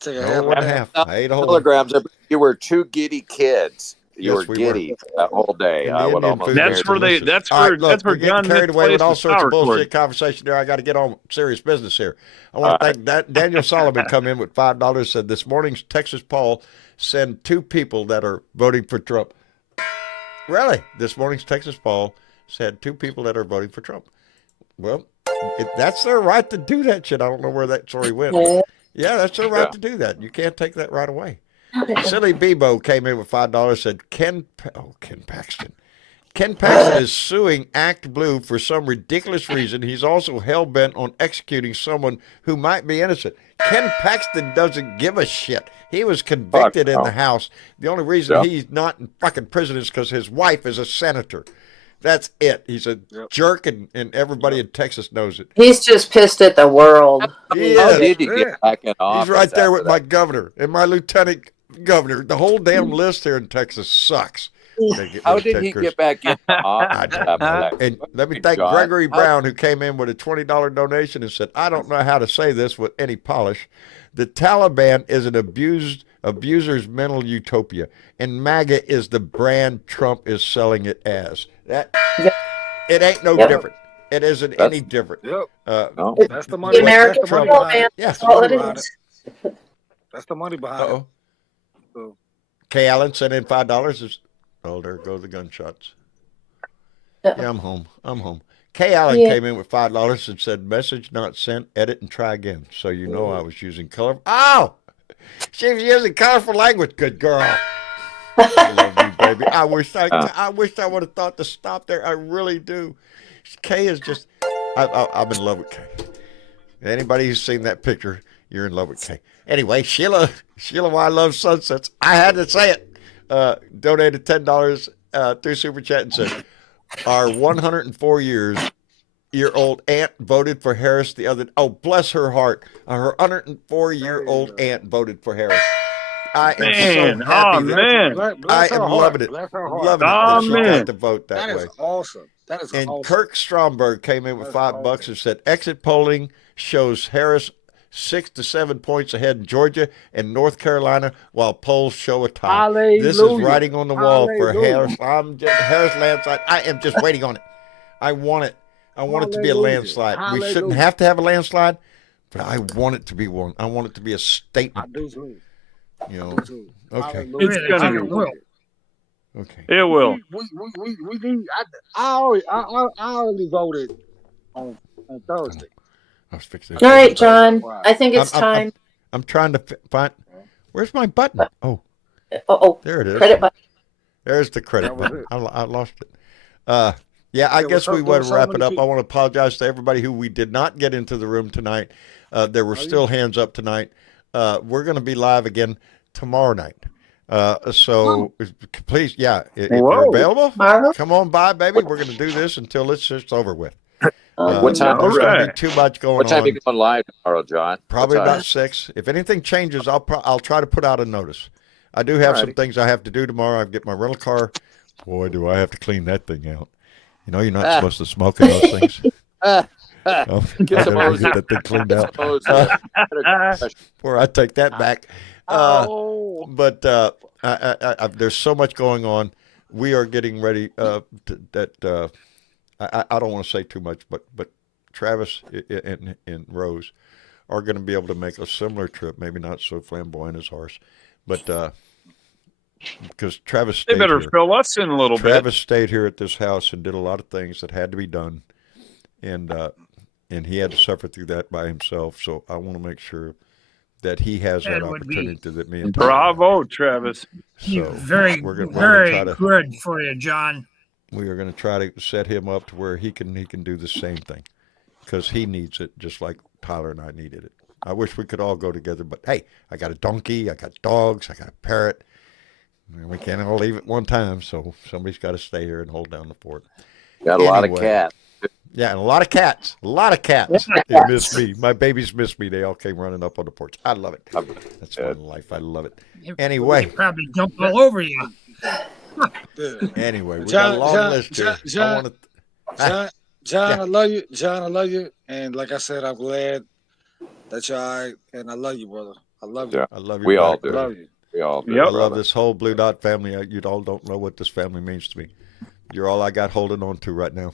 Take a half. One and a half. I ate a whole milligrams. You were two giddy kids. You were giddy that whole day. That's where John carried away with all sorts of bullshit cord. conversation there. I got to get on serious business here. I want to thank Daniel Solomon come in with $5. Said this morning's Texas poll send 2 people that are voting for Trump. Really? This morning's Texas poll said 2 people that are voting for Trump. Well, that's their right to do that shit. I don't know where that story went. Yeah, that's their right to do that. You can't take that right away. Silly Bebo came in with $5. Said Ken Paxton. Ken Paxton is suing Act Blue for some ridiculous reason. He's also hell-bent on executing someone who might be innocent. Ken Paxton doesn't give a shit. He was convicted in the House. The only reason he's not in fucking prison is because his wife is a senator. That's it. He's a jerk, and everybody in Texas knows it. He's just pissed at the world. How did he get back in office? He's right there with my governor and my lieutenant governor. The whole damn list here in Texas sucks. How did he get back in office? And let me thank Gregory Brown, who came in with a $20 donation and said, "I don't know how to say this with any polish. The Taliban is an abuser's mental utopia, and MAGA is the brand Trump is selling it as." It ain't no different. It isn't any different. No. That's the money. The American people, man. Yes. That's all it is. That's the money behind it. So. Kay Allen sent in $5. Oh, there go the gunshots. Yeah, I'm home. Kay Allen came in with $5 and said, "Message not sent, edit and try again." So you know I was using color. Oh! She was using colorful language. Good girl. I love you, baby. I wish I would have thought to stop there. I really do. Kay is just, I'm in love with Kay. Anybody who's seen that picture, you're in love with Kay. Anyway, Sheila, why I love sunsets. I had to say it. Donated $10 through Super Chat and said, "Our 104-year-old aunt voted for Harris the other. Oh, bless her heart. Her 104-year-old aunt voted for Harris. I am so happy. I am loving it. Loving it that she got to vote that way. That is awesome. That is and awesome. Kirk Stromberg came in with $5 and said, "Exit polling shows Harris 6 to 7 points ahead in Georgia and North Carolina, while polls show a tie." Hallelujah. This is writing on the wall for Harris. Harris landslide. I am just waiting on it. I want it. I want it to be a landslide. We shouldn't have to have a landslide, but I want it to be one. I want it to be a statement. I do too. You know. Okay. It's gonna be. Okay. It will. We need. I already voted on Thursday. I was fixing. All right, John. I think it's time. I'm trying to find. Where's my button? Oh. There it is. Credit button. There's the credit button. I lost it. Yeah, I There guess was we so- there want was to so wrap many it up. I people- want to apologize to everybody who we did not get into the room tonight. There were still hands up tonight. We're going to be live again tomorrow night. So please, if you're Whoa. available, Marvelous. come on by, baby. We're going to do this until it's just over with. What time? There's going to be Alright. too much going What time on. are you going live tomorrow, John? Probably What time? about 6. If anything changes, I'll try to put out a notice. I do have some Alrighty. things I have to do tomorrow. I get my rental car. Boy, do I have to clean that thing out. You know, you're not supposed to smoke in those things. I Get some better O's. get that thing cleaned out. Get some O's. Before I take that back. Oh. But there's so much going on. We are getting ready. I don't want to say too much, but Travis and Rose are going to be able to make a similar trip. Maybe not so flamboyant as ours, but because Travis They stayed better here. fill us in a little Travis stayed here at this house and did a lot of things that had to be done, and he had to suffer through that by himself. So I want to make sure that he has that That would be- opportunity that me bit. and Tyler Bravo, Travis. So Very, we're gonna very try to- good for you, John. we are going to try to set him up to where he can do the same thing, because he needs it just like Tyler and I needed it. I wish we could all go together, but hey, I got a donkey, I got dogs, I got a parrot. And we can't all leave at one time, so somebody's got to stay here and hold down the fort. Got a lot of Anyway. cats. Yeah, and a lot of cats. A lot of cats. They miss me. My babies miss me. They all came running up on the porch. I love it. That's my life. I love it. Anyway. They probably jump all over you. Anyway, we got a long list here. I want to. John, I love you. John, I love you. And like I said, I'm glad that you're all right. And I love you, brother. I love you. Yeah. I love you. We all brother. do. I love you. We all do. Yep. I love this whole Blue Dot family. You all don't know what this family means to me. You're all I got holding on to right now.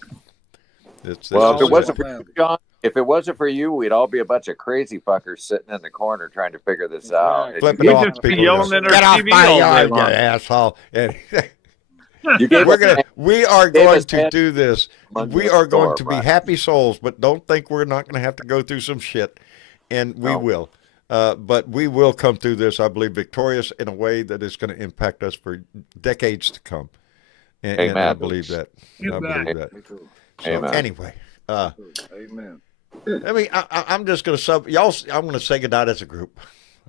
Well, if it all wasn't your for you, family. John, if it wasn't for you, we'd all be a bunch of crazy fuckers sitting in the corner trying to figure this out. Right. Flip it We'd off, just be people. yelling at our Get off TV my all day yard, you long. asshole. You gave we us- are gave going us to that do this. among We the are going store, to be Brian. happy souls, but don't think we're not going to have to go through some shit, and we No. will. But we will come through this, I believe, victorious in a way that is going to impact us for decades to come. And I Amen. believe that. You I bet. believe that. Me too. So Amen. anyway, Amen. I mean, I'm just going to I'm going to say goodnight as a group.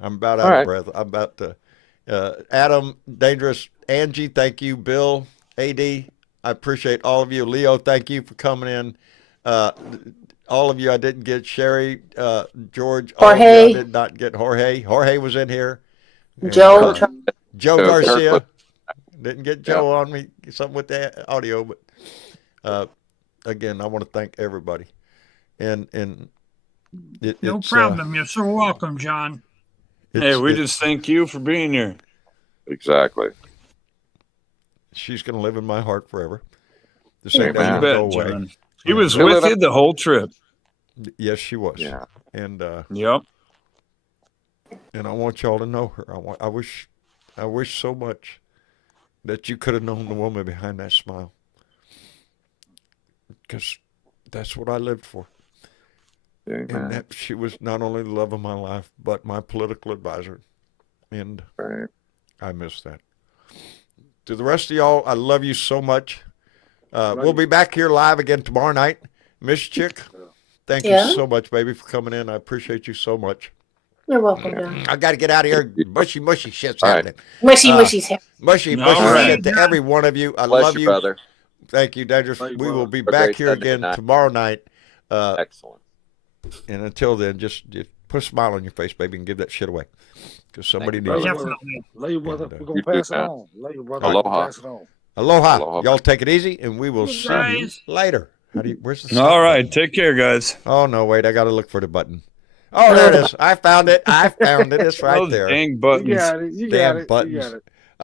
I'm about out All right. of breath. I'm about to. Adam, Dangerous, Angie, thank you. Bill, AD, I appreciate all of you. Leo, thank you for coming in. All of you I didn't get. Sherry, George, all of you Jorge. I did not get. Jorge was in here. And, Joe. Joe Kirk Garcia. was- Didn't get Joe on me. Something with the audio, but again, I want to thank everybody. And No it's, problem. You're so welcome, John. Hey, we it- just thank you for being here. Exactly. she's going to live in my heart forever. This ain't Amen. never You going bet, to go away. John. He was Yeah. with you the whole trip. Yes, she was. Yeah. And Yep. and I want y'all to know her. I wish so much that you could have known the woman behind that smile, because that's what I lived for. Amen. And that she was not only the love of my life, but my political advisor. And Right. I miss that. To the rest of y'all, I love you so much. We'll be back here live again tomorrow night. Miss Chick, thank Yeah. you so much, baby, for coming in. I appreciate you so much. You're welcome, John. I got to get out of here. Mushy shit's All right. happening. Mushy, Uh, mushy's here. Mushy All right. shit to every one of you. I Bless love you, you. brother. Thank you, Dangerous. Love you, We brother. will be Have a back great here Sunday again night. tomorrow night. Excellent. And until then, just put a smile on your face, baby, and give that shit away, because somebody Thank you, needs it. brother. Definitely. Love you, brother. And, We're you going to too, pass it man. on. Love you, brother. Aloha. Pass it on. Aloha. Aloha. Y'all take it easy, and we will see you Guys. later. Where's the All right. Take care, guys. Oh, no, wait. I got to look for the button. Oh, there it is. I found it. It's right Those there. dang You buttons. got it. You got Damn it. You buttons. got it.